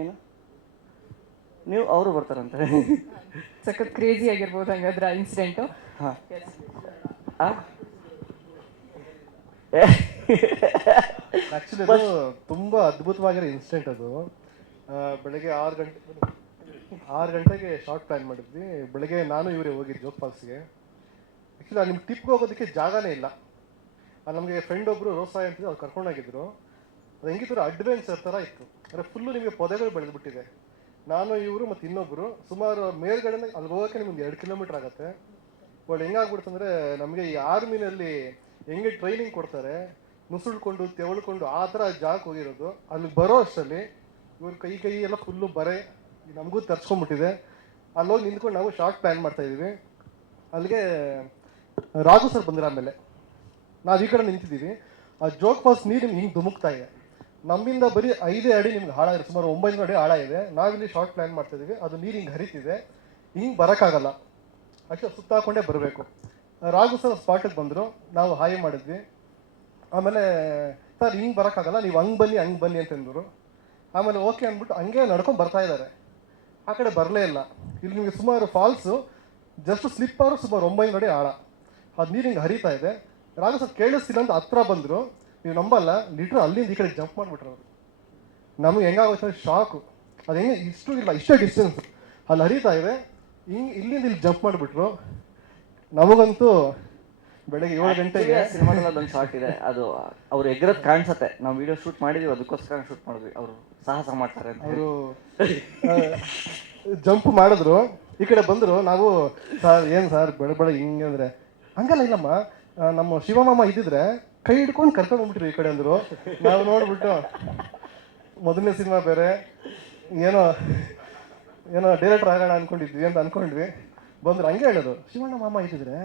ಏನು ನೀವು ಅವರು ಬರ್ತಾರಂತೆ. ಸಖತ್ ಕ್ರೇಜಿ ಆಗಿರ್ಬೋದು ಹಂಗಾದ್ರೆ ಇನ್ಸಿಡೆಂಟು. ಹಾಂ, ಆ್ಯಕ್ಚುಲಿ ಅದು ತುಂಬ ಅದ್ಭುತವಾಗಿರೋ ಇನ್ಸಿಡೆಂಟ್ ಅದು. ಬೆಳಗ್ಗೆ 6 ಗಂಟೆಗೆ ಶಾರ್ಟ್ ಪ್ಲ್ಯಾನ್ ಮಾಡಿದ್ವಿ. ಬೆಳಗ್ಗೆ ನಾನು ಇವರೇ ಹೋಗಿದ್ದು ಜೋಗ್ ಫಾಲ್ಸ್ಗೆ. ಆ್ಯಕ್ಚುಲಿ ನಿಮ್ಗೆ ಟಿಪ್ಗೆ ಹೋಗೋದಕ್ಕೆ ಜಾಗನೇ ಇಲ್ಲ. ನಮಗೆ ಫ್ರೆಂಡ್ ಒಬ್ಬರು ರೋಸಾಯ್ ಅಂತಿದ್ದು ಅವ್ರು ಕರ್ಕೊಂಡೋಗಿದ್ರು. ಅದು ಹೆಂಗಿದ್ರು ಅಡ್ವೆಂಚರ್ ಥರ ಇತ್ತು. ಅಂದರೆ ಫುಲ್ಲು ನಿಮಗೆ ಪೊದೆಗಳು ಬೆಳೆದ್ಬಿಟ್ಟಿದೆ. ನಾನು ಇವರು ಮತ್ತು ಇನ್ನೊಬ್ಬರು ಸುಮಾರು ಮೇಲ್ಗಡೆ ಅಲ್ಲಿ ಹೋಗೋಕ್ಕೆ ನಿಮ್ಗೆ 2 ಕಿಲೋಮೀಟ್ರ್ ಆಗುತ್ತೆ. ಒಳ್ಳೆ ಹೆಂಗಾಗ್ಬಿಡ್ತಂದರೆ, ನಮಗೆ ಈ ಆರ್ಮಿನಲ್ಲಿ ಹೆಂಗೆ ಟ್ರೈನಿಂಗ್ ಕೊಡ್ತಾರೆ, ನುಸುಳ್ಕೊಂಡು ತೆವಳ್ಕೊಂಡು ಆ ಥರ ಜಾಗಕ್ಕೆ ಹೋಗಿರೋದು. ಅಲ್ಲಿಗೆ ಬರೋ ಅಷ್ಟರಲ್ಲಿ ಇವ್ರ ಕೈ ಎಲ್ಲ ಫುಲ್ಲು ಬರೆ, ನಮಗೂ ತರ್ಸ್ಕೊಂಡ್ಬಿಟ್ಟಿದೆ. ಅಲ್ಲಿ ಹೋಗಿ ನಿಂತ್ಕೊಂಡು ನಾವು ಶಾರ್ಟ್ ಪ್ಲ್ಯಾನ್ ಮಾಡ್ತಾಯಿದ್ದೀವಿ. ಅಲ್ಲಿಗೆ ರಾಘು ಸರ್ ಬಂದಿರೋ ಆಮೇಲೆ ನಾವು ಈ ಕಡೆ ನಿಂತಿದ್ದೀವಿ. ಆ ಜೋಗ್ ಫಾಲ್ಸ್ ನೀರು ಹಿಂಗೆ ಧುಮುಕ್ತಾ ಇದೆ. ನಮ್ಮಿಂದ ಬರೀ 5 ಅಡಿ ನಿಮ್ಗೆ ಹಾಳಾಗಿದೆ, ಸುಮಾರು 9 ಅಡಿ ಹಾಳ ಇದೆ. ನಾವಿಲ್ಲಿ ಶಾರ್ಟ್ ಪ್ಲ್ಯಾನ್ ಮಾಡ್ತಾಯಿದ್ದೀವಿ. ಅದು ನೀರು ಹಿಂಗೆ ಹರಿತಿದೆ, ಹಿಂಗೆ ಬರೋಕ್ಕಾಗಲ್ಲ, ಅಷ್ಟೇ ಸುತ್ತಾಕೊಂಡೇ ಬರಬೇಕು. ರಾಘು ಸರ್ ಸ್ಪಾಟಿಗೆ ಬಂದರು, ನಾವು ಹಾಯ್ ಮಾಡಿದ್ವಿ. ಆಮೇಲೆ ಸರ್ ಹಿಂಗೆ ಬರೋಕ್ಕಾಗಲ್ಲ, ನೀವು ಹಂಗೆ ಬನ್ನಿ ಅಂತಂದರು. ಆಮೇಲೆ ಓಕೆ ಅಂದ್ಬಿಟ್ಟು ಹಂಗೆ ನಡ್ಕೊಂಡು ಬರ್ತಾ ಇದ್ದಾರೆ. ಆ ಕಡೆ ಬರಲೇ ಇಲ್ಲ. ಇಲ್ಲಿ ನಿಮಗೆ ಸುಮಾರು ಫಾಲ್ಸು ಜಸ್ಟ್ ಸ್ಲಿಪ್ ಅವರು ಸುಮಾರು 9 ಅಡಿ ಆಳ. ಅದು ನೀರು ಹಿಂಗೆ ಹರಿತಾ ಇದೆ. ರಾಘು ಸರ್ ಕೇಳಿಸ್ತಿಲ್ಲ ಅಂತ ಹತ್ರ ಬಂದರು. ನೀವು ನಂಬಲ್ಲ, ಲೀಟ್ರ್ ಅಲ್ಲಿಂದ ಈ ಕಡೆ ಜಂಪ್ ಮಾಡಿಬಿಟ್ರು ಅವರು. ನಮಗೆ ಹೆಂಗಾಗುತ್ತೆ ಶಾಕು. ಅದು ಹೆಂಗೆ ಇಷ್ಟೇ ಡಿಸ್ಟೆನ್ಸ್ ಅಲ್ಲಿ ಹರಿತಾ ಇದೆ, ಹಿಂಗೆ ಇಲ್ಲಿಂದ ಇಲ್ಲಿ ಜಂಪ್ ಮಾಡಿಬಿಟ್ರು. ನಮಗಂತೂ ಬೆಳಗ್ಗೆ 7 ಗಂಟೆಗೆ ಸಿನಿಮಾದಲ್ಲಿ ಒಂದು ಶಾರ್ಟ್ ಇದೆ, ಅದು ಅವ್ರು ಎಗ್ರದ್ ಕಾಣಿಸುತ್ತೆ. ನಾವು ವಿಡಿಯೋ ಶೂಟ್ ಮಾಡಿದ್ವಿ, ಅದಕ್ಕೋಸ್ಕರ ಶೂಟ್ ಮಾಡಿದ್ವಿ. ಅವರು ಸಾಹಸ ಮಾಡ್ತಾರೆ ಅಂತ. ಅವರು ಜಂಪ್ ಮಾಡಿದ್ರು, ಈ ಕಡೆ ಬಂದರು. ನಾವು ಸರ್ ಏನು ಸರ್ ಬೆಳೆ ಹಿಂಗೆ ಅಂದರೆ, ಹಂಗಲ್ಲ ಇಲ್ಲಮ್ಮ, ನಮ್ಮ ಶಿವಮಾಮ ಇದ್ದಿದ್ರೆ ಕೈ ಹಿಡ್ಕೊಂಡು ಕರ್ಕೊಂಡು ಹೋಗ್ಬಿಟ್ರಿ ಈ ಕಡೆ ಅಂದರು. ನಾವು ನೋಡ್ಬಿಟ್ಟು ಮೊದಲನೇ ಸಿನಿಮಾ ಬೇರೆ, ಏನೋ ಡೈರೆಕ್ಟರ್ ಆಗೋಣ ಅಂದ್ಕೊಂಡಿದ್ವಿ ಅಂತ ಅಂದ್ಕೊಂಡ್ವಿ. ಬಂದರು ಹಂಗೆ ಹೇಳೋದು, ಶಿವಣ್ಣ ಮಾಮ ಇದ್ದಿದ್ರೆ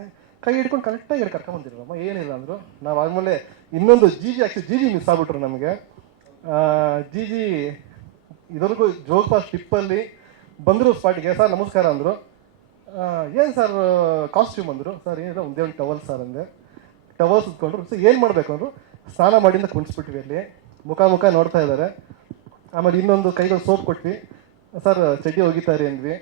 ಕೈ ಹಿಡ್ಕೊಂಡು ಕರೆಕ್ಟಾಗಿ ಕರ್ಕೊಂಬಂದಿರಮ್ಮ, ಏನಿಲ್ಲ ಅಂದರು. ನಾವು ಆದಮೇಲೆ ಇನ್ನೊಂದು ಜಿ ಮಿಸ್ ಆಗ್ಬಿಟ್ರು ನಮಗೆ. ಜಿ ಇದರಿಗೂ ಜೋಗ್ ಫಾಲ್ಸ್ ಟಿಪ್ಪಲ್ಲಿ ಬಂದರು ಸ್ಪಾಟಿಗೆ. ಸರ್ ನಮಸ್ಕಾರ ಅಂದರು. ಏನು ಸರ್ ಕಾಸ್ಟ್ಯೂಮ್ ಅಂದರು. ಸರ್ ಏನಿಲ್ಲ ಒಂದೇ ಒಂದು ಟವಲ್ ಸರ್ ಅಂದೆ. ಟವಲ್ ಸುತ್ಕೊಂಡ್ರು. ಸರ್ ಏನು ಮಾಡಬೇಕು ಅಂದರು. ಸ್ನಾನ ಮಾಡಿಂದ ಕುಣಿಸ್ಬಿಟ್ವಿ. ಅಲ್ಲಿ ಮುಖ ನೋಡ್ತಾ ಇದ್ದಾರೆ. ಆಮೇಲೆ ಇನ್ನೊಂದು ಕೈಗಳು ಸೋಪ್ ಕೊಟ್ವಿ. ಸರ್ ಚಡ್ಡಿ ಒಗಿತಾರೆ ಅಂದ್ವಿ.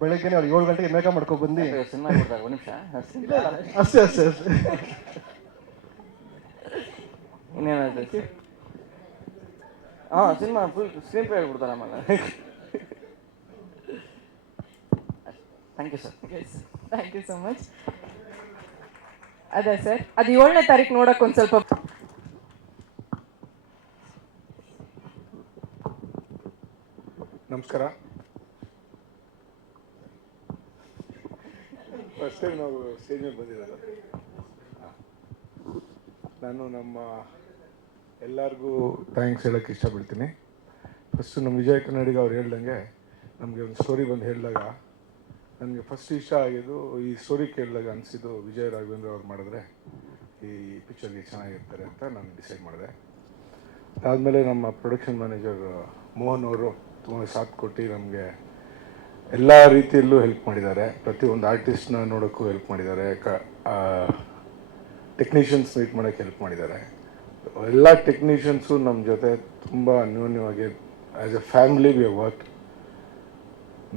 ಬೆಳಗ್ಗೆನೆ ಅವ್ರು 7 ಗಂಟೆಗೆ ಮೇಕಪ್ ಮಾಡ್ಕೊಂಡು ಬಂದು ಸಿನಿಮಾ ಒಂದು ನಿಮಿಷ ಅಷ್ಟೇ ಇನ್ನೇನಾಯ್ತು. ಹಾಂ, ಸಿನಿಮಾ ಫುಲ್ ಸ್ಕ್ರೀನ್ ಪ್ಲೇ ಹೇಳ್ಬಿಡ್ತಾರೆ ಆಮೇಲೆ. Thank you sir. Thank you so much. ಅದೇ ಸರ್, ಅದು 7ನೇ ತಾರೀಕು ನೋಡೋಕೆ ಒಂದು ಸ್ವಲ್ಪ ನಮಸ್ಕಾರ. ಫಸ್ಟ್ ಟೈಮ್ ನಾವು ಸ್ಟೇಜ್ ಮೇಲೆ ಬಂದಿರೋದು. ನಾನು ನಮ್ಮ ಎಲ್ಲರಿಗೂ ಥ್ಯಾಂಕ್ಸ್ ಹೇಳೋಕ್ಕೆ ಇಷ್ಟಪಡ್ತೀನಿ. ಫಸ್ಟು ನಮ್ಮ ವಿಜಯ್ ಕನ್ನಡಿಗ ಅವ್ರು ಹೇಳ್ದಂಗೆ ನಮಗೆ ಒಂದು ಸ್ಟೋರಿ ಬಂದು ಹೇಳಿದಾಗ ನನಗೆ ಫಸ್ಟ್ ಇಷ್ಟ ಆಗಿದ್ದು ಈ ಸ್ಟೋರಿ ಕೇಳಿದಾಗ ಅನಿಸಿದ್ದು ವಿಜಯ್ ರಾಘವೇಂದ್ರ ಅವ್ರು ಮಾಡಿದ್ರೆ ಈ ಪಿಕ್ಚರ್ಗೆ ಚೆನ್ನಾಗಿರ್ತಾರೆ ಅಂತ ನಾನು ಡಿಸೈಡ್ ಮಾಡಿದೆ. ಅದಾದಮೇಲೆ ನಮ್ಮ ಪ್ರೊಡಕ್ಷನ್ ಮ್ಯಾನೇಜರ್ ಮೋಹನ್ ಅವರು ತುಂಬ ಸಾಥ್ ಕೊಟ್ಟು ನಮಗೆ ಎಲ್ಲ ರೀತಿಯಲ್ಲೂ ಹೆಲ್ಪ್ ಮಾಡಿದ್ದಾರೆ. ಪ್ರತಿಯೊಂದು ಆರ್ಟಿಸ್ಟ್ನ ನೋಡೋಕ್ಕೂ ಹೆಲ್ಪ್ ಮಾಡಿದ್ದಾರೆ, ಟೆಕ್ನಿಷಿಯನ್ಸ್ ಮೀಟ್ ಮಾಡೋಕ್ಕೆ ಹೆಲ್ಪ್ ಮಾಡಿದ್ದಾರೆ. ಎಲ್ಲ ಟೆಕ್ನಿಷಿಯನ್ಸು ನಮ್ಮ ಜೊತೆ ತುಂಬ ಅನ್ಯೋನ್ಯವಾಗಿ as a family we have work.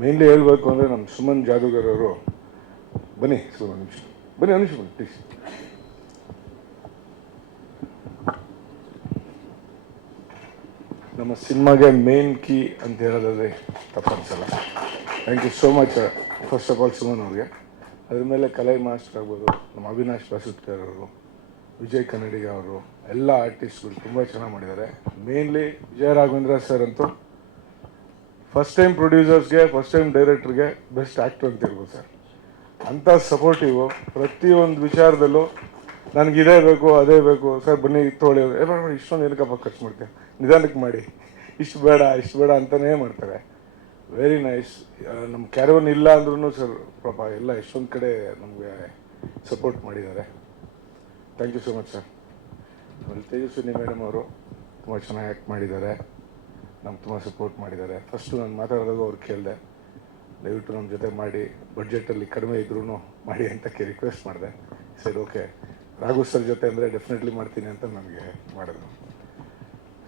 Mainly ಹೇಳಬೇಕು ಅಂದರೆ ನಮ್ಮ ಸುಮನ್ ಜಾದೂಗರ್ ಅವರು, ಬನ್ನಿ ಸುಮನ್ ನಿಮಿಷ, ಬನ್ನಿ ಅನುಷ್ ಬನ್ನಿ ಪ್ಲೀಸ್. ನಮ್ಮ ಸಿನಿಮಾಗೆ ಮೇನ್ ಕೀ ಅಂತ ಹೇಳೋದಾದ್ರೆ ತಪ್ಪನ್ಸಲ್ಲ. Thank you so much first of all Suman ಅವ್ರಿಗೆ. ಅದ್ರ ಮೇಲೆ ಕಲೈ ಮಾಸ್ಟರ್ ಆಗ್ಬೋದು, ನಮ್ಮ ಅವಿನಾಶ್ ಬಾಸುತ್ಕರ್ ಅವರು, ವಿಜಯ್ ಕನ್ನಡಿಗ ಅವರು, ಎಲ್ಲ ಆರ್ಟಿಸ್ಟ್ಗಳು ತುಂಬ ಚೆನ್ನಾಗಿ ಮಾಡಿದ್ದಾರೆ. ಮೇನ್ಲಿ ವಿಜಯ ರಾಘವೇಂದ್ರ ಸರ್ ಅಂತೂ ಫಸ್ಟ್ ಟೈಮ್ ಪ್ರೊಡ್ಯೂಸರ್ಸ್ಗೆ, ಫಸ್ಟ್ ಟೈಮ್ ಡೈರೆಕ್ಟ್ರಿಗೆ ಬೆಸ್ಟ್ ಆ್ಯಕ್ಟರ್ ಅಂತ ಇರ್ಬೋದು ಸರ್. ಅಂಥ ಸಪೋರ್ಟಿವು ಪ್ರತಿಯೊಂದು ವಿಚಾರದಲ್ಲೂ. ನನಗೆ ಇದೇ ಬೇಕು ಅದೇ ಬೇಕು ಸರ್, ಬನ್ನಿ ತೊಗೊಳ್ಳಿ, ಇಷ್ಟೊಂದು ಏನಕ್ಕಪ್ಪ ಖರ್ಚು ಮಾಡ್ತೇವೆ, ನಿಧಾನಕ್ಕೆ ಮಾಡಿ, ಇಷ್ಟು ಬೇಡ ಅಂತಲೇ ಮಾಡ್ತಾರೆ. Very nice. ನಮ್ಮ ಕ್ಯಾರವನ್ ಇಲ್ಲ ಅಂದ್ರೂ ಸರ್ ಪಾಪ ಎಲ್ಲ ಎಷ್ಟೊಂದು ಕಡೆ ನಮಗೆ ಸಪೋರ್ಟ್ ಮಾಡಿದ್ದಾರೆ. Thank you so much sir. ಆಮೇಲೆ ತೇಜಸ್ವಿನಿ ಮೇಡಮ್ ಅವರು ತುಂಬ ಚೆನ್ನಾಗಿ ಆ್ಯಕ್ಟ್ ಮಾಡಿದ್ದಾರೆ, ನಮ್ಗೆ ತುಂಬ ಸಪೋರ್ಟ್ ಮಾಡಿದ್ದಾರೆ. ಫಸ್ಟು ನಾನು ಮಾತಾಡಿದಾಗ ಅವ್ರು ಕೇಳಿದೆ, ದಯವಿಟ್ಟು ನಮ್ಮ ಜೊತೆ ಮಾಡಿ, ಬಡ್ಜೆಟಲ್ಲಿ ಕಡಿಮೆ ಇದ್ರೂ ಮಾಡಿ ಅಂತ ರಿಕ್ವೆಸ್ಟ್ ಮಾಡಿದೆ. ಸರಿ ಓಕೆ, ರಾಘು ಸರ್ ಜೊತೆ ಅಂದರೆ ಡೆಫಿನೆಟ್ಲಿ ಮಾಡ್ತೀನಿ ಅಂತ ನನಗೆ ಮಾಡಿದ್ರು.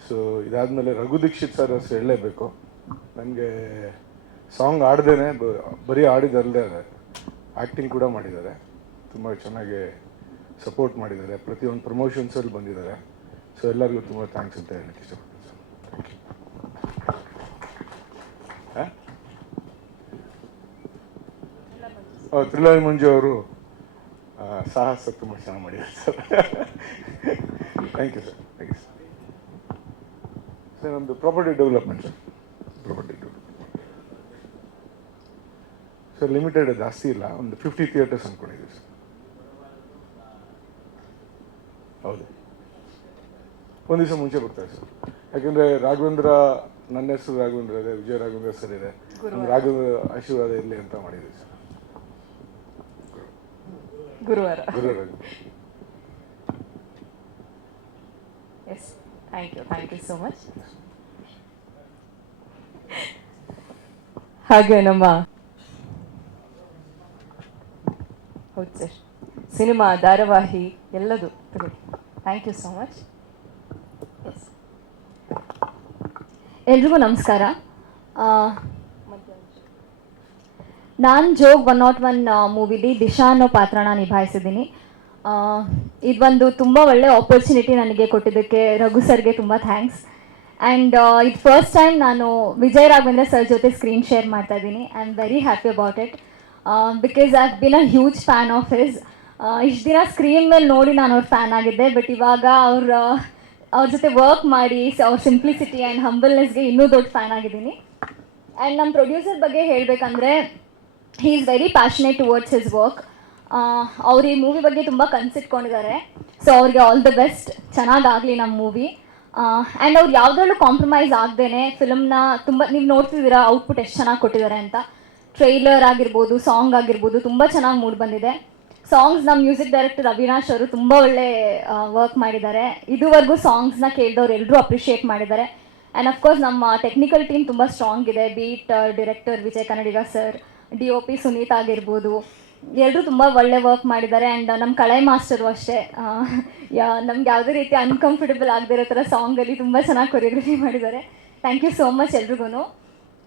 ಸೊ ಇದಾದಮೇಲೆ ರಘು ದೀಕ್ಷಿತ್ ಸರ್ ಅಷ್ಟು ಹೇಳಲೇಬೇಕು. ನನಗೆ ಸಾಂಗ್ ಆಡ್ದೇನೆ ಬರೀ ಆಡಿದಲ್ಲದೆ ಆ್ಯಕ್ಟಿಂಗ್ ಕೂಡ ಮಾಡಿದ್ದಾರೆ, ತುಂಬ ಚೆನ್ನಾಗಿ ಸಪೋರ್ಟ್ ಮಾಡಿದ್ದಾರೆ, ಪ್ರತಿಯೊಂದು ಪ್ರಮೋಷನ್ಸಲ್ಲಿ ಬಂದಿದ್ದಾರೆ. ಸೊ ಎಲ್ಲರಿಗೂ ತುಂಬ ಥ್ಯಾಂಕ್ಸ್ ಅಂತ ಹೇಳಕ್ಕೆ ಇಷ್ಟಪಡ್ತೀನಿ sir. Thank you. Thriller Manju ಅವರು ಸಾಹಸ ತುಂಬ ಚೆನ್ನಾಗಿ ಮಾಡಿದ್ದಾರೆ ಸರ್. Thank you sir. Thank you sir. Sir ನಮ್ಮದು property development sir. Property development sir limited ಜಾಸ್ತಿ ಇಲ್ಲ, ಒಂದು 50 ಥಿಯೇಟರ್ಸ್ ಅಂದ್ಕೊಂಡಿದ್ದೀವಿ ಸರ್. ಹೌದು, ಒಂದು ದಿವಸ ಮುಂಚೆ ಬರ್ತಾರೆ ಸರ್. ಯಾಕೆಂದರೆ ರಾಘವೇಂದ್ರ, ನನ್ನ ಹೆಸರು ರಾಘವೇಂದ್ರ ಇದೆ, ವಿಜಯ ರಾಘವೇಂದ್ರ ಸರ್ ಇದೆ, ನಮ್ಮ ರಾಘವೇಂದ್ರ ಆಶೀರ್ವಾದ ಇರಲಿ ಅಂತ ಮಾಡಿದ್ದೀವಿ ಸರ್. ಗುರುವಾರ. Yes, thank you so much. ಹಾಗೆ ನಮ್ಮ ಹೌದು ಸರ್, ಸಿನಿಮಾ, ಧಾರಾವಾಹಿ ಎಲ್ಲದು ತಗೊಳ್ಳಿ. Thank you so much. Yes, ಎಲ್ರಿಗೂ ನಮಸ್ಕಾರ. ನಾನು ಜೋಗ್ 101 ಮೂವಿಲಿ ದಿಶಾ ಅನ್ನೋ ಪಾತ್ರನ ನಿಭಾಯಿಸಿದ್ದೀನಿ. ಇದೊಂದು ತುಂಬ ಒಳ್ಳೆ ಆಪರ್ಚುನಿಟಿ ನನಗೆ ಕೊಟ್ಟಿದ್ದಕ್ಕೆ ರಘು ಸರ್ಗೆ ತುಂಬ ಥ್ಯಾಂಕ್ಸ್. ಆ್ಯಂಡ್ ಇದು ಫಸ್ಟ್ ಟೈಮ್ ನಾನು ವಿಜಯ್ ರಾಘವೇಂದ್ರ ಸರ್ ಜೊತೆ ಸ್ಕ್ರೀನ್ ಶೇರ್ ಮಾಡ್ತಾ ಇದ್ದೀನಿ. I am very happy about it because I have been a huge fan of his. ಇಷ್ಟು ದಿನ ಸ್ಕ್ರೀನ್ ಮೇಲೆ ನೋಡಿ ನಾನು ಅವ್ರ ಫ್ಯಾನ್ ಆಗಿದ್ದೆ, ಬಟ್ ಇವಾಗ ಅವ್ರ ಜೊತೆ ವರ್ಕ್ ಮಾಡಿ ಅವ್ರ ಸಿಂಪ್ಲಿಸಿಟಿ ಆ್ಯಂಡ್ ಹಂಬಲ್ನೆಸ್ಗೆ ಇನ್ನೂ ದೊಡ್ಡ ಫ್ಯಾನ್ ಆಗಿದ್ದೀನಿ. ಆ್ಯಂಡ್ ನಮ್ಮ ಪ್ರೊಡ್ಯೂಸರ್ ಬಗ್ಗೆ ಹೇಳಬೇಕಂದ್ರೆ he is very passionate towards his work. ಅವ್ರು ಈ ಮೂವಿ ಬಗ್ಗೆ ತುಂಬ ಕನಸಿಟ್ಕೊಂಡಿದ್ದಾರೆ. ಸೊ ಅವ್ರಿಗೆ ಆಲ್ ದ ಬೆಸ್ಟ್, ಚೆನ್ನಾಗಾಗಲಿ ನಮ್ಮ ಮೂವಿ. ಆ್ಯಂಡ್ ಅವ್ರು ಯಾವುದ್ರಲ್ಲೂ ಕಾಂಪ್ರಮೈಸ್ ಆಗದೇನೆ ಫಿಲಮ್ನ ತುಂಬ, ನೀವು ನೋಡ್ತಿದ್ದೀರಾ ಔಟ್ಪುಟ್ ಎಷ್ಟು ಚೆನ್ನಾಗಿ ಕೊಟ್ಟಿದ್ದಾರೆ ಅಂತ. ಟ್ರೈಲರ್ ಆಗಿರ್ಬೋದು, ಸಾಂಗ್ ಆಗಿರ್ಬೋದು, ತುಂಬ ಚೆನ್ನಾಗಿ ಮೂಡ್ ಬಂದಿದೆ. ಸಾಂಗ್ಸ್ ನಮ್ಮ ಮ್ಯೂಸಿಕ್ ಡೈರೆಕ್ಟರ್ ಅವಿನಾಶ್ ಅವರು ತುಂಬ ಒಳ್ಳೆ ವರ್ಕ್ ಮಾಡಿದ್ದಾರೆ. ಇದುವರೆಗೂ ಸಾಂಗ್ಸ್ನ ಕೇಳಿದವ್ರು ಎಲ್ಲರೂ ಅಪ್ರಿಷಿಯೇಟ್ ಮಾಡಿದ್ದಾರೆ. ಆ್ಯಂಡ್ ಅಫ್ಕೋರ್ಸ್ ನಮ್ಮ ಟೆಕ್ನಿಕಲ್ ಟೀಮ್ ತುಂಬ ಸ್ಟ್ರಾಂಗ್ ಇದೆ. ಬೀಟ್ ಡೈರೆಕ್ಟರ್ ವಿಜಯ್ ಕನ್ನಡಿಗ ಸರ್, DOP ಸುನೀತ್ ಆಗಿರ್ಬೋದು, ಎಲ್ಲರೂ ತುಂಬ ಒಳ್ಳೆ ವರ್ಕ್ ಮಾಡಿದ್ದಾರೆ. ಆ್ಯಂಡ್ ನಮ್ಮ ಕಳೈ ಮಾಸ್ಟರು ಅಷ್ಟೇ, ನಮ್ಗೆ ಯಾವುದೇ ರೀತಿ ಅನ್ಕಂಫರ್ಟಬಲ್ ಆಗದಿರೋ ಥರ ಸಾಂಗಲ್ಲಿ ತುಂಬ ಚೆನ್ನಾಗಿ ಕೊರಿಯೋಗ್ರಫಿ ಮಾಡಿದ್ದಾರೆ. ಥ್ಯಾಂಕ್ ಯು ಸೋ ಮಚ್ ಎಲ್ರಿಗೂ.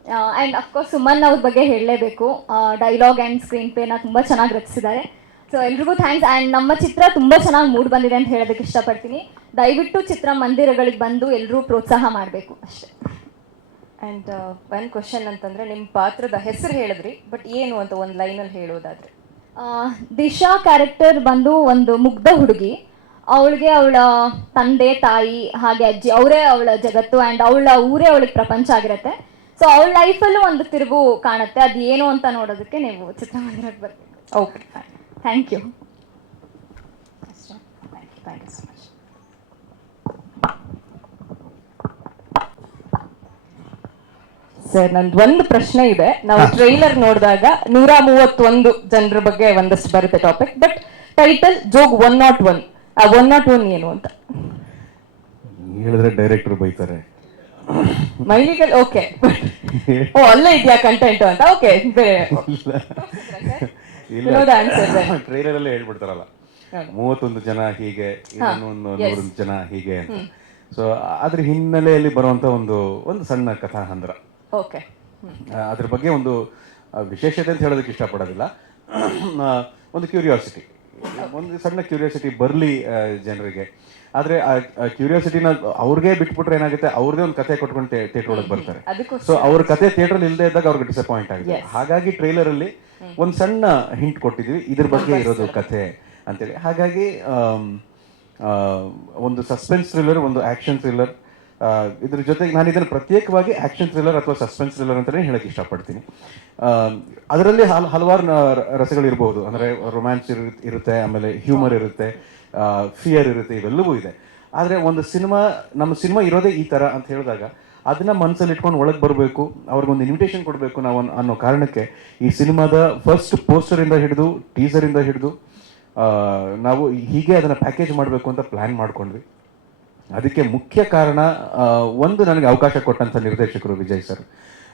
ಆ್ಯಂಡ್ ಅಫ್ಕೋರ್ಸ್ ಸುಮನ್ ಅವ್ರ ಬಗ್ಗೆ ಹೇಳಲೇಬೇಕು. ಡೈಲಾಗ್ ಆ್ಯಂಡ್ ಸ್ಕ್ರೀನ್ ಪ್ಲೇನ ತುಂಬ ಚೆನ್ನಾಗಿ ರಚಿಸಿದ್ದಾರೆ. ಸೊ ಎಲ್ರಿಗೂ ಥ್ಯಾಂಕ್ಸ್. ಆ್ಯಂಡ್ ನಮ್ಮ ಚಿತ್ರ ತುಂಬ ಚೆನ್ನಾಗಿ ಮೂಡ್ ಬಂದಿದೆ ಅಂತ ಹೇಳೋದಕ್ಕೆ ಇಷ್ಟಪಡ್ತೀನಿ. ದಯವಿಟ್ಟು ಚಿತ್ರಮಂದಿರಗಳಿಗೆ ಬಂದು ಎಲ್ಲರೂ ಪ್ರೋತ್ಸಾಹ ಮಾಡಬೇಕು ಅಷ್ಟೇ. ಆ್ಯಂಡ್ ಒಂದು ಕ್ವಶನ್ ಅಂತಂದರೆ, ನಿಮ್ಮ ಪಾತ್ರದ ಹೆಸರು ಹೇಳಿದ್ರಿ, ಬಟ್ ಏನು ಅಂತ ಒಂದು ಲೈನಲ್ಲಿ ಹೇಳೋದಾದರೆ? ದಿಶಾ ಕ್ಯಾರೆಕ್ಟರ್ ಬಂದು ಒಂದು ಮುಗ್ಧ ಹುಡುಗಿ. ಅವಳಿಗೆ ಅವಳ ತಂದೆ, ತಾಯಿ, ಹಾಗೆ ಅಜ್ಜಿ ಅವರೇ ಅವಳ ಜಗತ್ತು. ಆ್ಯಂಡ್ ಅವಳ ಊರೇ ಅವಳಿಗೆ ಪ್ರಪಂಚ ಆಗಿರುತ್ತೆ. ಸೊ ಅವಳ ಲೈಫಲ್ಲೂ ಒಂದು ತಿರುವು ಕಾಣುತ್ತೆ. ಅದು ಏನು ಅಂತ ನೋಡೋದಕ್ಕೆ ನೀವು ಚಿತ್ರಮಂದಿರಕ್ಕೆ ಬರಬೇಕು. Okay thank you. Thank you so much. Sir ನಂದು ಒಂದು ಪ್ರಶ್ನೆ ಇದೆ. ನಾವು ಟ್ರೈಲರ್ ನೋಡಿದಾಗ 131 ಜನರ ಬಗ್ಗೆ ಒಂದಷ್ಟು ಬರುತ್ತೆ ಟಾಪಿಕ್, ಬಟ್ ಟೈಟಲ್ ಜೋಗ್ 101. ಆ 101 ಏನು ಅಂತ ಹೇಳಿದ್ರೆ ಡೈರೆಕ್ಟರ್ ಬೈತಾರೆ. ಮೈಲಿಗಲ್ ಓಕೆ. ಓ ಅಲ್ಲೇ ಇದೆಯಾ ಕಂಟೆಂಟ್ ಅಂತ. ಓಕೆ ಟ್ರೈಲರ್ ಅಲ್ಲೇ ಹೇಳ್ಬಿಡ್ತಾರಲ್ಲ 31 ಜನ ಹೀಗೆ, ಇನ್ನೊಂದು 100 ಜನ ಹೀಗೆ ಅಂತ. ಸೊ ಅದ್ರ ಹಿನ್ನೆಲೆಯಲ್ಲಿ ಬರುವಂತ ಒಂದು ಸಣ್ಣ ಕಥಾಹಂದ್ರ. ಓಕೆ. ಅದ್ರ ಬಗ್ಗೆ ಒಂದು ವಿಶೇಷತೆ ಅಂತ ಹೇಳೋದಕ್ಕೆ ಇಷ್ಟಪಡೋದಿಲ್ಲ, ಒಂದು ಕ್ಯೂರಿಯಾಸಿಟಿ, ಒಂದು ಸಣ್ಣ ಕ್ಯೂರಿಯಾಸಿಟಿ ಬರಲಿ ಜನರಿಗೆ. ಆದರೆ ಆ ಕ್ಯೂರಿಯಾಸಿಟಿನ ಅವ್ರಿಗೆ ಬಿಟ್ಬಿಟ್ರೆ ಏನಾಗುತ್ತೆ, ಅವ್ರದೇ ಒಂದು ಕತೆ ಕೊಟ್ಕೊಂಡು ಥಿಯೇಟರ್ ಒಳಗೆ ಬರ್ತಾರೆ. ಸೊ ಅವ್ರ ಕತೆ ಥಿಯೇಟರ್ ಇಲ್ಲದೆ ಇದ್ದಾಗ ಅವ್ರಿಗೆ ಡಿಸಪಾಯಿಂಟ್ ಆಗಿದೆ. ಹಾಗಾಗಿ ಟ್ರೈಲರ್ ಅಲ್ಲಿ ಒಂದು ಸಣ್ಣ ಹಿಂಟ್ ಕೊಟ್ಟಿದ್ವಿ, ಇದ್ರ ಬಗ್ಗೆ ಇರೋದು ಕಥೆ ಅಂತೇಳಿ. ಹಾಗಾಗಿ ಒಂದು ಸಸ್ಪೆನ್ಸ್ ಥ್ರಿಲ್ಲರ್, ಒಂದು ಆಕ್ಷನ್ ಥ್ರಿಲ್ಲರ್, ಇದ್ರ ಜೊತೆಗೆ ನಾನು ಇದನ್ನು ಪ್ರತ್ಯೇಕವಾಗಿ ಆಕ್ಷನ್ ಥ್ರಿಲ್ಲರ್ ಅಥವಾ ಸಸ್ಪೆನ್ಸ್ ಥ್ರಿಲ್ಲರ್ ಅಂತಲೇ ಹೇಳಕ್ಕೆ ಇಷ್ಟಪಡ್ತೀನಿ. ಅದರಲ್ಲಿ ಹಲವಾರು ರಸಗಳಿರ್ಬೋದು. ಅಂದರೆ ರೊಮ್ಯಾನ್ಸ್ ಇರುತ್ತೆ, ಆಮೇಲೆ ಹ್ಯೂಮರ್ ಇರುತ್ತೆ, ಫಿಯರ್ ಇರುತ್ತೆ, ಇವೆಲ್ಲವೂ ಇದೆ. ಆದರೆ ಒಂದು ನಮ್ಮ ಸಿನಿಮಾ ಇರೋದೇ ಈ ಥರ ಅಂತ ಹೇಳಿದಾಗ ಅದನ್ನ ಮನಸ್ಸಲ್ಲಿ ಇಟ್ಕೊಂಡು ಒಳಗೆ ಬರಬೇಕು, ಅವ್ರಿಗೊಂದು ಇನ್ವಿಟೇಷನ್ ಕೊಡಬೇಕು ನಾವು ಅನ್ನೋ ಕಾರಣಕ್ಕೆ ಈ ಸಿನಿಮಾದ ಫಸ್ಟ್ ಪೋಸ್ಟರಿಂದ ಹಿಡಿದು ಟೀಸರಿಂದ ಹಿಡಿದು ನಾವು ಹೀಗೆ ಅದನ್ನು ಪ್ಯಾಕೇಜ್ ಮಾಡಬೇಕು ಅಂತ ಪ್ಲ್ಯಾನ್ ಮಾಡ್ಕೊಂಡ್ವಿ. ಅದಕ್ಕೆ ಮುಖ್ಯ ಕಾರಣ ಒಂದು, ನನಗೆ ಅವಕಾಶ ಕೊಟ್ಟಂಥ ನಿರ್ದೇಶಕರು ವಿಜಯ್ ಸರ್,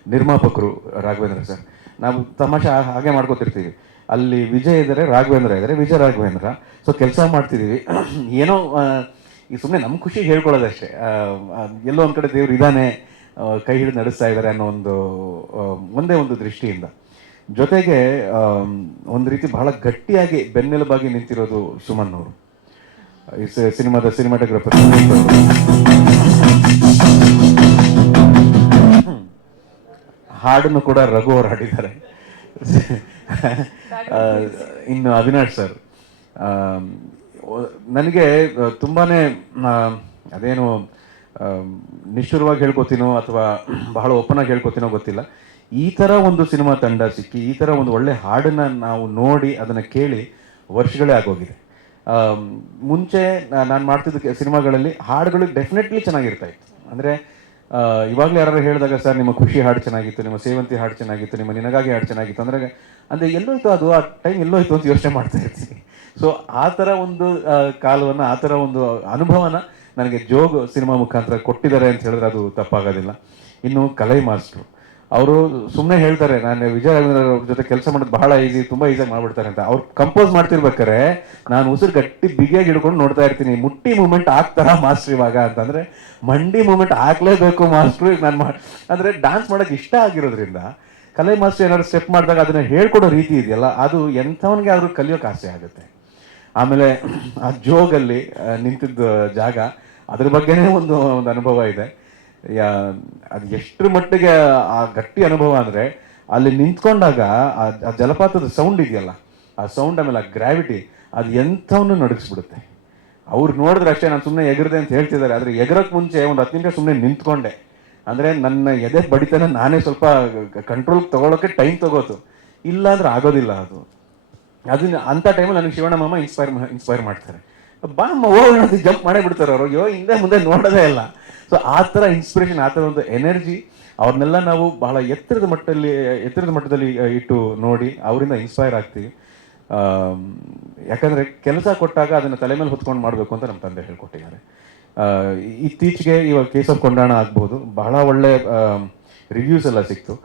ನಿರ್ಮಾಪಕರು ರಾಘವೇಂದ್ರ ಸರ್. ನಾವು ತಮಾಷೆ ಹಾಗೆ ಮಾಡ್ಕೋತಿರ್ತೀವಿ, ಅಲ್ಲಿ ವಿಜಯ್ ಇದ್ದಾರೆ, ರಾಘವೇಂದ್ರ ಇದ್ದಾರೆ, ವಿಜಯ ರಾಘವೇಂದ್ರ. ಸೊ ಕೆಲಸ ಮಾಡ್ತಿದ್ದೀವಿ, ಏನೋ ಈ ಸುಮ್ಮನೆ ನಮ್ಮ ಖುಷಿ ಹೇಳ್ಕೊಳ್ಳೋದಷ್ಟೇ. ಎಲ್ಲೋ ಒಂದು ಕಡೆ ದೇವ್ರು ಇದ್ದಾನೆ, ಕೈ ಹಿಡಿದು ನಡೆಸ್ತಾ ಇದ್ದಾರೆ ಅನ್ನೋ ಒಂದೇ ಒಂದು ದೃಷ್ಟಿಯಿಂದ. ಜೊತೆಗೆ ಒಂದು ರೀತಿ ಬಹಳ ಗಟ್ಟಿಯಾಗಿ ಬೆನ್ನೆಲುಬಾಗಿ ನಿಂತಿರೋದು ಸುಮನ್ ಅವರು, ಈ ಸಿನಿಮಾದ ಸಿನಿಮಾಟೋಗ್ರಫರ್. ಹಾಡನ್ನು ಕೂಡ ರಘು ಅವರು ಹಾಡಿದ್ದಾರೆ. ಇನ್ನು ಅವಿನಾಶ್ ಸರ್, ನನಗೆ ತುಂಬಾನೇ ಅದೇನು ನಿಷ್ಠುರವಾಗಿ ಹೇಳ್ಕೊತೀನೋ ಅಥವಾ ಬಹಳ ಓಪನ್ ಆಗಿ ಹೇಳ್ಕೊತೀನೋ ಗೊತ್ತಿಲ್ಲ, ಈ ಥರ ಒಂದು ಸಿನಿಮಾ ತಂಡ ಸಿಕ್ಕಿ ಈ ಥರ ಒಂದು ಒಳ್ಳೆ ಹಾಡನ್ನು ನಾವು ನೋಡಿ ಅದನ್ನು ಕೇಳಿ ವರ್ಷಗಳೇ ಆಗೋಗಿದೆ. ಮುಂಚೆ ನಾನು ಮಾಡ್ತಿದ್ದ ಸಿನಿಮಾಗಳಲ್ಲಿ ಹಾಡುಗಳು ಡೆಫಿನೆಟ್ಲಿ ಚೆನ್ನಾಗಿರ್ತಾ ಇತ್ತು. ಅಂದರೆ ಇವಾಗಲೇ ಯಾರು ಹೇಳಿದಾಗ ಸರ್ ನಿಮ್ಮ ಖುಷಿ ಹಾಡು ಚೆನ್ನಾಗಿತ್ತು, ನಿಮ್ಮ ಸೇವಂತಿ ಹಾಡು ಚೆನ್ನಾಗಿತ್ತು, ನಿಮ್ಮ ನಿನಗಾಗಿ ಹಾಡು ಚೆನ್ನಾಗಿತ್ತು ಅಂದರೆ ಎಲ್ಲೋಯ್ತು ಅದು, ಆ ಟೈಮ್ ಎಲ್ಲೋಯ್ತು ಅಂತ ಯೋಚನೆ ಮಾಡ್ತಾ ಇರ್ತೀನಿ. ಸೊ ಆ ಥರ ಒಂದು ಕಾಲವನ್ನು, ಆ ಥರ ಒಂದು ಅನುಭವನ ನನಗೆ ಜೋಗ್ ಸಿನಿಮಾ ಮುಖಾಂತರ ಕೊಟ್ಟಿದ್ದಾರೆ ಅಂತ ಹೇಳಿದ್ರೆ ಅದು ತಪ್ಪಾಗೋದಿಲ್ಲ. ಇನ್ನು ಕಲೈ ಮಾಸ್ಟ್ರು ಅವರು ಸುಮ್ಮನೆ ಹೇಳ್ತಾರೆ, ನಾನು ವಿಜಯ ರಾಘವೇಂದ್ರ ಅವ್ರ ಜೊತೆ ಕೆಲಸ ಮಾಡೋದು ಬಹಳ ಈಸಿ, ತುಂಬ ಈಸಿಯಾಗಿ ಮಾಡ್ಬಿಡ್ತಾರೆ ಅಂತ. ಅವ್ರು ಕಂಪೋಸ್ ಮಾಡ್ತಿರ್ಬೇಕಾರೆ ನಾನು ಉಸಿರು ಗಟ್ಟಿ ಬಿಗಿಯಾಗಿ ಹಿಡ್ಕೊಂಡು ನೋಡ್ತಾ ಇರ್ತೀನಿ, ಮುಟ್ಟಿ ಮೂಮೆಂಟ್ ಆಗ್ತಾರ ಮಾಸ್ಟ್ರ್ ಇವಾಗ ಅಂತಂದರೆ ಮಂಡಿ ಮೂಮೆಂಟ್ ಹಾಕ್ಲೇಬೇಕು ಮಾಸ್ಟ್ರು. ಈಗ ನಾನು ಅಂದರೆ ಡ್ಯಾನ್ಸ್ ಮಾಡೋಕ್ಕೆ ಇಷ್ಟ ಆಗಿರೋದ್ರಿಂದ ಕಲೈ ಮಾಸ್ಟರ್ ಏನಾದ್ರು ಸ್ಟೆಪ್ ಮಾಡಿದಾಗ ಅದನ್ನು ಹೇಳ್ಕೊಡೋ ರೀತಿ ಇದೆಯಲ್ಲ, ಅದು ಎಂಥವನಿಗೆ ಆದರೂ ಕಲಿಯೋಕೆ ಆಸೆ ಆಗುತ್ತೆ. ಆಮೇಲೆ ಆ ಜೋಗಲ್ಲಿ ನಿಂತಿದ್ದ ಜಾಗ, ಅದ್ರ ಬಗ್ಗೆನೇ ಒಂದು ಅನುಭವ ಇದೆ. ಅದು ಎಷ್ಟರ ಮಟ್ಟಿಗೆ ಆ ಗಟ್ಟಿ ಅನುಭವ ಅಂದರೆ ಅಲ್ಲಿ ನಿಂತ್ಕೊಂಡಾಗ ಆ ಜಲಪಾತದ ಸೌಂಡ್ ಇದೆಯಲ್ಲ, ಆ ಸೌಂಡ್ ಆಮೇಲೆ ಆ ಗ್ರಾವಿಟಿ ಅದು ಎಂಥವನ್ನು ನಡಗಿಸ್ಬಿಡುತ್ತೆ. ಅವ್ರು ನೋಡಿದ್ರೆ ಅಷ್ಟೇ ನಾನು ಸುಮ್ಮನೆ ಎಗರದೆ ಅಂತ ಹೇಳ್ತಿದ್ದಾರೆ, ಆದರೆ ಎಗರಕ್ಕೆ ಮುಂಚೆ ಒಂದು 10 ನಿಮಿಷ ಸುಮ್ಮನೆ ನಿಂತ್ಕೊಂಡೆ. ಅಂದರೆ ನನ್ನ ಎದೆ ಬಡಿತನ ನಾನೇ ಸ್ವಲ್ಪ ಕಂಟ್ರೋಲ್ ತೊಗೊಳೋಕ್ಕೆ ಟೈಮ್ ತಗೋತು, ಇಲ್ಲ ಅಂದ್ರೆ ಆಗೋದಿಲ್ಲ ಅದು. ಅದನ್ನ ಅಂಥ ಟೈಮಲ್ಲಿ ನನಗೆ ಶಿವಣ್ಣ ಮಾಮ ಇನ್ಸ್ಪೈರ್ ಮಾಡ್ತಾರೆ, ಬಾ ಅಮ್ಮ ಹೋಗೋಣ ಅಂತ ಜಂಪ್ ಮಾಡೇ ಬಿಡ್ತಾರೆ ಅವರು, ಅಯ್ಯೋ ಹಿಂದೆ ಮುಂದೆ ನೋಡೋದೇ ಇಲ್ಲ. ಸೊ ಆ ಥರ ಇನ್ಸ್ಪಿರೇಷನ್, ಆ ಥರ ಒಂದು ಎನರ್ಜಿ ಅವ್ರನ್ನೆಲ್ಲ ನಾವು ಬಹಳ ಎತ್ತರದ ಮಟ್ಟದಲ್ಲಿ ಇಟ್ಟು ನೋಡಿ ಅವರಿಂದ ಇನ್ಸ್ಪೈರ್ ಆಗ್ತೀವಿ. ಯಾಕಂದರೆ ಕೆಲಸ ಕೊಟ್ಟಾಗ ಅದನ್ನು ತಲೆ ಮೇಲೆ ಹೊತ್ಕೊಂಡು ಮಾಡಬೇಕು ಅಂತ ನಮ್ಮ ತಂದೆ ಹೇಳ್ಕೊಟ್ಟಿದ್ದಾರೆ. ಇತ್ತೀಚೆಗೆ ಇವಾಗ ಕೇಸ್ ಆಫ್ ಕೊಂಡಾಣ ಆಗ್ಬೋದು, ಬಹಳ ಒಳ್ಳೆ ರಿವ್ಯೂಸ್ ಎಲ್ಲ ಸಿಕ್ತು.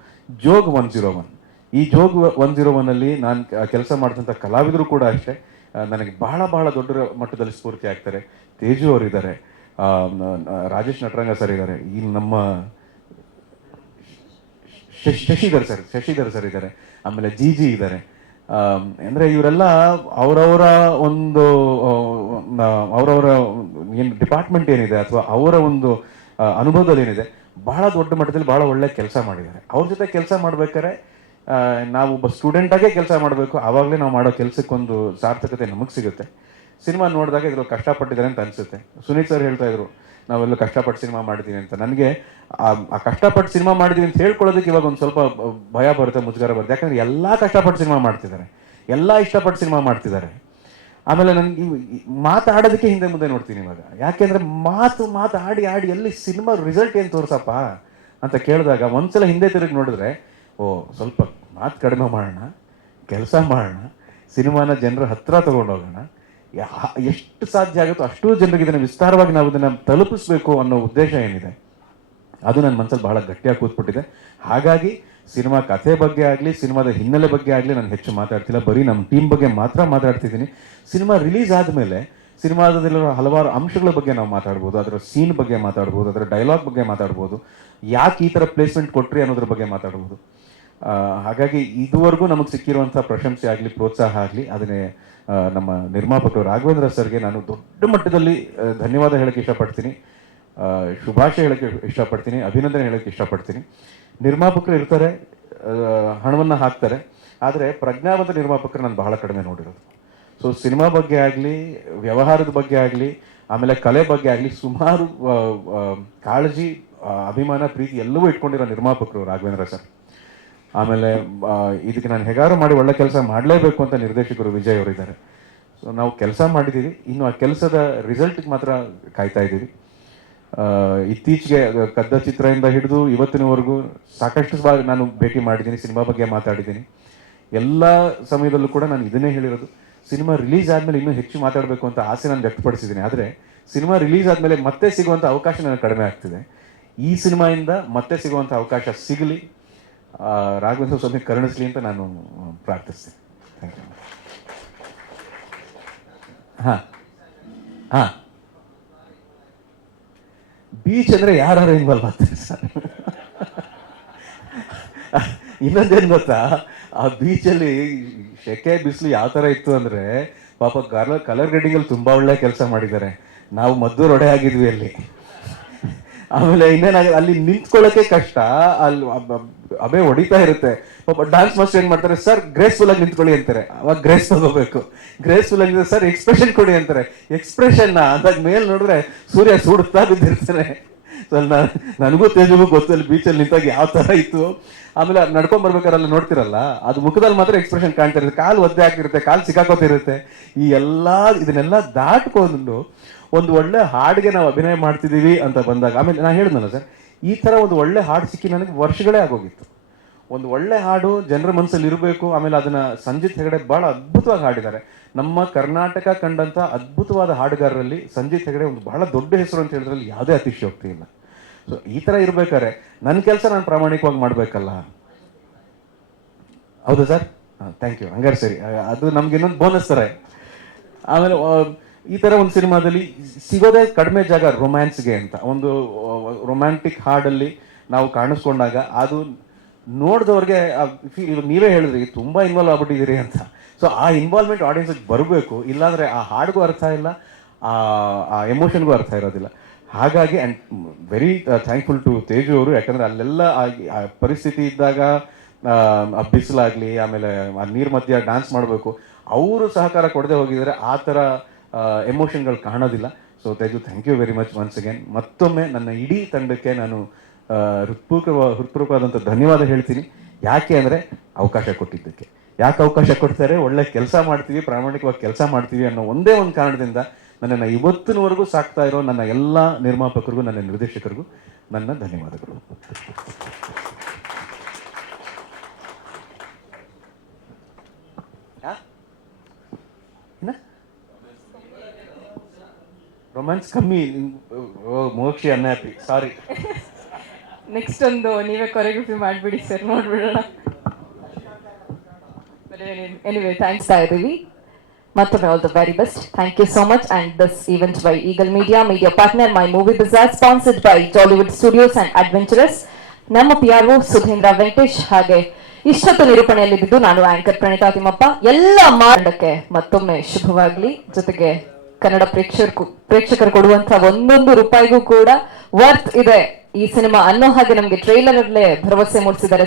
ಜೋಗ್ 101, ಈ ಜೋಗ್ 101 ನಾನು ಕೆಲಸ ಮಾಡಿದಂಥ ಕಲಾವಿದರು ಕೂಡ ಅಷ್ಟೇ ನನಗೆ ಬಹಳ ಬಹಳ ದೊಡ್ಡ ಮಟ್ಟದಲ್ಲಿ ಸ್ಫೂರ್ತಿ ಆಗ್ತಾರೆ. ತೇಜು ಅವರು ಇದ್ದಾರೆ, ರಾಜೇಶ್ ನಟರಂಗ ಸರ್ ಇದ್ದಾರೆ, ಈ ನಮ್ಮ ಶಶಿಧರ್ ಸರ್ ಇದ್ದಾರೆ, ಆಮೇಲೆ ಜಿ ಇದ್ದಾರೆ. ಅಂದರೆ ಇವರೆಲ್ಲ ಅವರವರ ಏನು ಡಿಪಾರ್ಟ್ಮೆಂಟ್ ಏನಿದೆ ಅಥವಾ ಅವರ ಒಂದು ಅನುಭವದಲ್ಲಿ ಏನಿದೆ ಬಹಳ ದೊಡ್ಡ ಮಟ್ಟದಲ್ಲಿ ಬಹಳ ಒಳ್ಳೆ ಕೆಲಸ ಮಾಡಿದ್ದಾರೆ. ಅವ್ರ ಜೊತೆ ಕೆಲಸ ಮಾಡ್ಬೇಕಾದ್ರೆ ನಾವು ಒಬ್ಬ ಸ್ಟೂಡೆಂಟಾಗೇ ಕೆಲಸ ಮಾಡಬೇಕು, ಆವಾಗಲೇ ನಾವು ಮಾಡೋ ಕೆಲಸಕ್ಕೊಂದು ಸಾರ್ಥಕತೆ ನಮಗೆ ಸಿಗುತ್ತೆ. ಸಿನಿಮಾ ನೋಡಿದಾಗ ಇದ್ರಲ್ಲಿ ಕಷ್ಟಪಟ್ಟಿದ್ದಾರೆ ಅಂತ ಅನಿಸುತ್ತೆ. ಸುನೀತ್ ಸರ್ ಹೇಳ್ತಾ ಇದ್ರು ನಾವೆಲ್ಲ ಕಷ್ಟಪಟ್ಟು ಸಿನಿಮಾ ಮಾಡಿದ್ದೀವಿ ಅಂತ. ನನಗೆ ಆ ಕಷ್ಟಪಟ್ಟು ಸಿನಿಮಾ ಮಾಡಿದ್ದೀವಿ ಅಂತ ಹೇಳ್ಕೊಳ್ಳೋದಕ್ಕೆ ಇವಾಗ ಒಂದು ಸ್ವಲ್ಪ ಭಯ ಬರುತ್ತೆ, ಮುಜುಗರ ಬರುತ್ತೆ. ಯಾಕಂದರೆ ಎಲ್ಲ ಕಷ್ಟಪಟ್ಟು ಸಿನಿಮಾ ಮಾಡ್ತಿದ್ದಾರೆ, ಎಲ್ಲ ಇಷ್ಟಪಟ್ಟು ಸಿನಿಮಾ ಮಾಡ್ತಿದ್ದಾರೆ. ಆಮೇಲೆ ನನಗೆ ಮಾತಾಡೋದಕ್ಕೆ ಹಿಂದೆ ಮುಂದೆ ನೋಡ್ತೀನಿ ಇವಾಗ. ಯಾಕೆಂದರೆ ಮಾತು ಆಡಿ ಎಲ್ಲಿ ಸಿನಿಮಾ ರಿಸಲ್ಟ್ ಏನು ತೋರ್ಸಪ್ಪ ಅಂತ ಕೇಳಿದಾಗ ಒಂದ್ಸಲ ಹಿಂದೆ ತಿರುಗಿ ನೋಡಿದ್ರೆ, ಓ ಸ್ವಲ್ಪ ಮಾತು ಕಡಿಮೆ ಮಾಡೋಣ, ಕೆಲಸ ಮಾಡೋಣ, ಸಿನಿಮಾನ ಜನರ ಹತ್ರ ತೊಗೊಂಡೋಗೋಣ, ಎಷ್ಟು ಸಾಧ್ಯ ಆಗುತ್ತೋ ಅಷ್ಟು ಜನರಿಗೆ ಇದನ್ನು ವಿಸ್ತಾರವಾಗಿ ನಾವು ಇದನ್ನು ತಲುಪಿಸ್ಬೇಕು ಅನ್ನೋ ಉದ್ದೇಶ ಏನಿದೆ ಅದು ನನ್ನ ಮನಸ್ಸಲ್ಲಿ ಬಹಳ ಗಟ್ಟಿಯಾಗಿ ಕೂತ್ಬಿಟ್ಟಿದೆ. ಹಾಗಾಗಿ ಸಿನಿಮಾ ಕಥೆ ಬಗ್ಗೆ ಆಗಲಿ, ಸಿನಿಮಾದ ಹಿನ್ನೆಲೆ ಬಗ್ಗೆ ಆಗಲಿ ನಾನು ಹೆಚ್ಚು ಮಾತಾಡ್ತಿಲ್ಲ, ಬರೀ ನಮ್ಮ ಟೀಮ್ ಬಗ್ಗೆ ಮಾತ್ರ ಮಾತಾಡ್ತಿದ್ದೀನಿ. ಸಿನಿಮಾ ರಿಲೀಸ್ ಆದಮೇಲೆ ಸಿನಿಮಾದಲ್ಲಿರೋ ಹಲವಾರು ಅಂಶಗಳ ಬಗ್ಗೆ ನಾವು ಮಾತಾಡ್ಬೋದು, ಅದರ ಸೀನ್ ಬಗ್ಗೆ ಮಾತಾಡ್ಬೋದು, ಅದರ ಡೈಲಾಗ್ ಬಗ್ಗೆ ಮಾತಾಡ್ಬೋದು, ಯಾಕೆ ಈ ಥರ ಪ್ಲೇಸ್ಮೆಂಟ್ ಕೊಟ್ರಿ ಅನ್ನೋದ್ರ ಬಗ್ಗೆ ಮಾತಾಡ್ಬೋದು. ಹಾಗಾಗಿ ಇದುವರೆಗೂ ನಮಗೆ ಸಿಕ್ಕಿರುವಂಥ ಪ್ರಶಂಸೆ ಆಗಲಿ, ಪ್ರೋತ್ಸಾಹ ಆಗಲಿ, ಅದನ್ನೇ ನಮ್ಮ ನಿರ್ಮಾಪಕರು ರಾಘವೇಂದ್ರ ಸರ್ಗೆ ನಾನು ದೊಡ್ಡ ಮಟ್ಟದಲ್ಲಿ ಧನ್ಯವಾದ ಹೇಳೋಕ್ಕೆ ಇಷ್ಟಪಡ್ತೀನಿ, ಶುಭಾಶಯ ಹೇಳೋಕ್ಕೆ ಇಷ್ಟಪಡ್ತೀನಿ, ಅಭಿನಂದನೆ ಹೇಳೋಕ್ಕೆ ಇಷ್ಟಪಡ್ತೀನಿ. ನಿರ್ಮಾಪಕರು ಇರ್ತಾರೆ, ಹಣವನ್ನು ಹಾಕ್ತಾರೆ, ಆದರೆ ಪ್ರಜ್ಞಾವಂತ ನಿರ್ಮಾಪಕರು ನಾನು ಬಹಳ ಕಡಿಮೆ ನೋಡಿರೋದು. ಸೊ ಸಿನಿಮಾ ಬಗ್ಗೆ ಆಗಲಿ, ವ್ಯವಹಾರದ ಬಗ್ಗೆ ಆಗಲಿ, ಆಮೇಲೆ ಕಲೆ ಬಗ್ಗೆ ಆಗಲಿ ಸುಮಾರು ಕಾಳಜಿ, ಅಭಿಮಾನ, ಪ್ರೀತಿ ಎಲ್ಲವೂ ಇಟ್ಕೊಂಡಿರೋ ನಿರ್ಮಾಪಕರು ರಾಘವೇಂದ್ರ ಸರ್. ಆಮೇಲೆ ಇದಕ್ಕೆ ನಾನು ಹೇಗಾರು ಮಾಡಿ ಒಳ್ಳೆ ಕೆಲಸ ಮಾಡಲೇಬೇಕು ಅಂತ ನಿರ್ದೇಶಕರು ವಿಜಯ್ ಅವರಿದ್ದಾರೆ. ಸೊ ನಾವು ಕೆಲಸ ಮಾಡಿದ್ದೀವಿ, ಇನ್ನು ಆ ಕೆಲಸದ ರಿಸಲ್ಟ್ಗೆ ಮಾತ್ರ ಕಾಯ್ತಾ ಇದ್ದೀವಿ. ಇತ್ತೀಚೆಗೆ ಕದ್ದ ಚಿತ್ರದಿಂದ ಹಿಡಿದು ಇವತ್ತಿನವರೆಗೂ ಸಾಕಷ್ಟು ಬಾರಿ ನಾನು ಭೇಟಿ ಮಾಡಿದ್ದೀನಿ, ಸಿನಿಮಾ ಬಗ್ಗೆ ಮಾತಾಡಿದ್ದೀನಿ. ಎಲ್ಲ ಸಮಯದಲ್ಲೂ ಕೂಡ ನಾನು ಇದನ್ನೇ ಹೇಳಿರೋದು, ಸಿನಿಮಾ ರಿಲೀಸ್ ಆದಮೇಲೆ ಇನ್ನೂ ಹೆಚ್ಚು ಮಾತಾಡಬೇಕು ಅಂತ ಆಸೆ ನಾನು ವ್ಯಕ್ತಪಡಿಸಿದ್ದೀನಿ. ಆದರೆ ಸಿನಿಮಾ ರಿಲೀಸ್ ಆದಮೇಲೆ ಮತ್ತೆ ಸಿಗುವಂಥ ಅವಕಾಶ ನನಗೆ ಕಡಿಮೆ ಆಗ್ತಿದೆ. ಈ ಸಿನಿಮಾಯಿಂದ ಮತ್ತೆ ಸಿಗುವಂಥ ಅವಕಾಶ ಸಿಗಲಿ, ರಾಘವೇಂದ್ರ ಸ್ವಾಮಿ ಕರುಣಿಸಲಿ ಅಂತ ನಾನು ಪ್ರಾರ್ಥಿಸ್ತೀನಿ. Thank you. ಹಾಂ ಬೀಚ್ ಅಂದರೆ ಯಾರು ಇನ್ವಾಲ್ವ್ ಆಗ್ತಾರೆ ಸರ್. ಇನ್ನೊಂದೇನು ಗೊತ್ತಾ, ಆ ಬೀಚಲ್ಲಿ ಸೆಕೆ ಬಿಸಿಲು ಯಾವ ಥರ ಇತ್ತು ಅಂದರೆ ಪಾಪ ಕಲರ್ ಗ್ರೇಡಿಂಗಲ್ಲಿ ತುಂಬ ಒಳ್ಳೆ ಕೆಲಸ ಮಾಡಿದ್ದಾರೆ. ನಾವು ಮದ್ದೂರು ಒಡೆ ಆಗಿದ್ವಿ ಅಲ್ಲಿ. ಆಮೇಲೆ ಇನ್ನೇನಾಗ ಅಲ್ಲಿ ನಿಂತ್ಕೊಳ್ಳೋಕೆ ಕಷ್ಟ, ಅಲ್ಲಿ ಅಬೆ ಹೊಡಿತಾ ಇರುತ್ತೆ. ಪಾಪ ಡಾನ್ಸ್ ಮಾಸ್ಟರ್ ಏನು ಮಾಡ್ತಾರೆ, ಸರ್ ಗ್ರೇಸ್ಫುಲ್ ಆಗಿ ನಿಂತ್ಕೊಳ್ಳಿ ಅಂತಾರೆ. ಅವಾಗ ಗ್ರೇಸ್ ತಗೋಬೇಕು. ಗ್ರೇಸ್ಫುಲ್ ಆಗಿದೆ ಸರ್ ಎಕ್ಸ್ಪ್ರೆಷನ್ ಕೊಡಿ ಅಂತಾರೆ. ಎಕ್ಸ್ಪ್ರೆಷನ್ನ ಅಂದಾಗ ಮೇಲೆ ನೋಡಿದ್ರೆ ಸೂರ್ಯ ಸುಡುತ್ತಾ ಬಿದ್ದಿರ್ತಾನೆ. ಸೊ ನನಗೂ ತೇಜಗೂ ಗೊತ್ತು ಅಲ್ಲಿ ಬೀಚಲ್ಲಿ ನಿಂತಾಗ ಯಾವ ಥರ ಇತ್ತು. ಆಮೇಲೆ ನಡ್ಕೊಂಡ್ ಬರ್ಬೇಕಾರಲ್ಲ ನೋಡ್ತಿರಲ್ಲ, ಅದು ಮುಖದಲ್ಲಿ ಮಾತ್ರ ಎಕ್ಸ್ಪ್ರೆಷನ್ ಕಾಣ್ತಾ ಇರುತ್ತೆ, ಕಾಲು ಒದ್ದೆ ಹಾಕಿರುತ್ತೆ, ಕಾಲು ಸಿಕ್ಕಾಕೋತಿರುತ್ತೆ. ಇದನ್ನೆಲ್ಲ ದಾಟ್ಕೊಂಡು ಒಂದು ಒಳ್ಳೆ ಹಾಡಿಗೆ ನಾವು ಅಭಿನಯ ಮಾಡ್ತಿದ್ದೀವಿ ಅಂತ ಬಂದಾಗ, ಆಮೇಲೆ ನಾನು ಹೇಳಿದ್ನಲ್ಲ ಸರ್, ಈ ಥರ ಒಂದು ಒಳ್ಳೆ ಹಾಡು ಸಿಕ್ಕಿ ನನಗೆ ವರ್ಷಗಳೇ ಆಗೋಗಿತ್ತು. ಒಂದು ಒಳ್ಳೆ ಹಾಡು ಜನರ ಮನಸ್ಸಲ್ಲಿ ಇರಬೇಕು. ಆಮೇಲೆ ಅದನ್ನು ಸಂಜಿತ್ ಹೆಗಡೆ ಭಾಳ ಅದ್ಭುತವಾಗಿ ಹಾಡಿದ್ದಾರೆ. ನಮ್ಮ ಕರ್ನಾಟಕ ಕಂಡಂಥ ಅದ್ಭುತವಾದ ಹಾಡುಗಾರರಲ್ಲಿ ಸಂಜಿತ್ ಹೆಗಡೆ ಒಂದು ಬಹಳ ದೊಡ್ಡ ಹೆಸರು ಅಂತ ಹೇಳಿದ್ರಲ್ಲಿ ಯಾವುದೇ ಅತಿಶಯೋಕ್ತಿ ಇಲ್ಲ. ಸೊ ಈ ಥರ ಇರ್ಬೇಕಾದ್ರೆ ನನ್ನ ಕೆಲಸ ನಾನು ಪ್ರಾಮಾಣಿಕವಾಗಿ ಮಾಡಬೇಕಲ್ಲ. ಹೌದಾ ಸರ್? Thank you. ಹಂಗಾರೆ ಸರಿ, ಅದು ನಮ್ಗೆ ಇನ್ನೊಂದು ಬೋನಸ್ ಥರ. ಆಮೇಲೆ ಈ ಥರ ಒಂದು ಸಿನಿಮಾದಲ್ಲಿ ಸಿಗೋದೇ ಕಡಿಮೆ ಜಾಗ ರೊಮ್ಯಾನ್ಸ್ಗೆ ಅಂತ. ಒಂದು ರೊಮ್ಯಾಂಟಿಕ್ ಹಾಡಲ್ಲಿ ನಾವು ಕಾಣಿಸ್ಕೊಂಡಾಗ ಅದು ನೋಡಿದವ್ರಿಗೆ ನೀವೇ ಹೇಳಿದ್ರಿ ತುಂಬ ಇನ್ವಾಲ್ವ್ ಆಗ್ಬಿಟ್ಟಿದ್ದೀರಿ ಅಂತ. ಸೊ ಆ ಇನ್ವಾಲ್ವ್ಮೆಂಟ್ ಆಡಿಯನ್ಸ್ಗೆ ಬರಬೇಕು, ಇಲ್ಲಾಂದರೆ ಆ ಹಾಡಿಗೂ ಅರ್ಥ ಇಲ್ಲ, ಆ ಎಮೋಷನ್ಗೂ ಅರ್ಥ ಇರೋದಿಲ್ಲ. ಹಾಗಾಗಿ and very thankful to Teju ಅವರು, ಯಾಕಂದರೆ ಅಲ್ಲೆಲ್ಲ ಆ ಪರಿಸ್ಥಿತಿ ಇದ್ದಾಗ ಆ ಬಿಸಿಲಾಗಲಿ, ಆಮೇಲೆ ಆ ನೀರು ಮಧ್ಯೆ ಡ್ಯಾನ್ಸ್ ಮಾಡಬೇಕು, ಅವರು ಸಹಕಾರ ಕೊಡದೆ ಹೋಗಿದ್ದಾರೆ. ಆ ಥರ ಎಮೋಷನ್ಗಳು ಕಾಣೋದಿಲ್ಲ. So Teju, thank you very much once again. ಮತ್ತೊಮ್ಮೆ ನನ್ನ ಇಡೀ ತಂಡಕ್ಕೆ ನಾನು ಹೃತ್ಪೂರ್ವಕವಾದಂಥ ಧನ್ಯವಾದ ಹೇಳ್ತೀನಿ. ಯಾಕೆ ಅಂದರೆ ಅವಕಾಶ ಕೊಟ್ಟಿದ್ದಕ್ಕೆ. ಯಾಕೆ ಅವಕಾಶ ಕೊಡ್ತಾರೆ? ಒಳ್ಳೆ ಕೆಲಸ ಮಾಡ್ತೀವಿ, ಪ್ರಾಮಾಣಿಕವಾಗಿ ಕೆಲಸ ಮಾಡ್ತೀವಿ ಅನ್ನೋ ಒಂದೇ ಒಂದು ಕಾರಣದಿಂದ ನನ್ನನ್ನು ಇವತ್ತಿನವರೆಗೂ ಸಾಕ್ತಾ ಇರೋ ನನ್ನ ಎಲ್ಲ ನಿರ್ಮಾಪಕರಿಗೂ, ನನ್ನ ನಿರ್ದೇಶಕರಿಗೂ ನನ್ನ ಧನ್ಯವಾದಗಳು. ರೊಮ್ಯಾನ್ಸ್ ಕಮ್ಮಿ, ಮೋಕ್ಷಿ ಅನ್ಹ್ಯಾಪಿ, ಸಾರಿ. ನೆಕ್ಸ್ಟ್ ಒಂದು ನೀವೇ ಕೊರಿಯೋಗ್ರಫಿ ಮಾಡಿಬಿಡಿ ಸರ್, ನೋಡ್ಬಿಡೋಣ. ಎನಿವೇ ಥ್ಯಾಂಕ್ಸ್ ಇದ್ದೀವಿ. ಮತ್ತೊಮ್ಮೆ all the very best. Thank you so much. And this event by eagle media partner my movie bazaar, sponsored by Jollywood studios and adventurous. ನಮ್ಮ PRO ಸುಧೀಂದ್ರ ವೆಂಕಟೇಶ್. ಹಾಗೆ ಇಷ್ಟೊತ್ತು ನಿರೂಪಣೆಯಲ್ಲಿದ್ದು ನಾನು ಆಂಕರ್ ಪ್ರಣೀತಾ ತಿಮ್ಮಪ್ಪ. ಎಲ್ಲ ಮಾಡಕ್ಕೆ ಮತ್ತೊಮ್ಮೆ ಶುಭವಾಗ್ಲಿ. ಜೊತೆಗೆ ಕನ್ನಡ ಪ್ರೇಕ್ಷಕರು ಕೊಡುವಂತಹ ಒಂದೊಂದು ರೂಪಾಯಿಗೂ ಕೂಡ ವರ್ತ್ ಇದೆ ಈ ಸಿನಿಮಾ ಅನ್ನೋ ಹಾಗೆ ನಮಗೆ ಟ್ರೈಲರ್ ಅಲ್ಲೇ ಭರವಸೆ ಮೂಡಿಸಿದ್ದಾರೆ.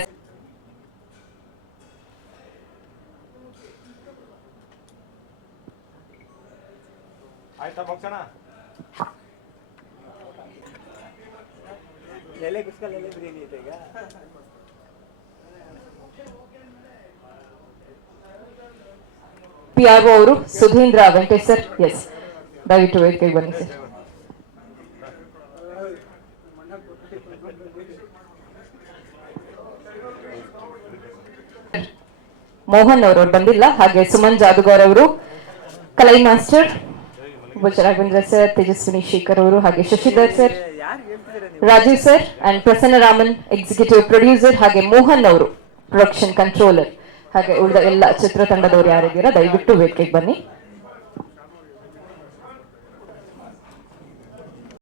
ಆಯ್ತಾ ಭಕ್ಷಣ ಎಲೆ ಕುಸ್ಕಲ್ ಎಲೆ ಬಿರಿಯಾನಿ ಐತೆ ಈಗ. ಪಿ ಆರ್ ಒ ಅವರು ಸುಧೀಂದ್ರ ವೆಂಕಟೇಶ್ ಸರ್. ಎಸ್, ದಯವಿಟ್ಟು ವೇದಿಕೆಗೆ ಬನ್ನಿ ಸರ್. ಮೋಹನ್ ಅವರು ಬಂದಿಲ್ಲ. ಹಾಗೆ ಸುಮನ್ ಜಾದುಗಾರ್ ಅವರು, ಕಲೈ ಮಾಸ್ಟರ್ ರಾಘವೇಂದ್ರ ಸರ್, ತೇಜಸ್ವಿನಿ ಶೇಖರ್ ಅವರು, ಹಾಗೆ Shashidhar sir, Rajeev sir and Prasanna Raman executive producer, ಹಾಗೆ ಮೋಹನ್ ಅವರು ಪ್ರೊಡಕ್ಷನ್ ಕಂಟ್ರೋಲರ್, ಹಾಗೆ ಉಳಿದ ಎಲ್ಲ ಚಿತ್ರತಂಡದವರು ಯಾರಿದ್ದೀರಾ ದಯವಿಟ್ಟು ವೇದಿಕೆಗೆ ಬನ್ನಿ.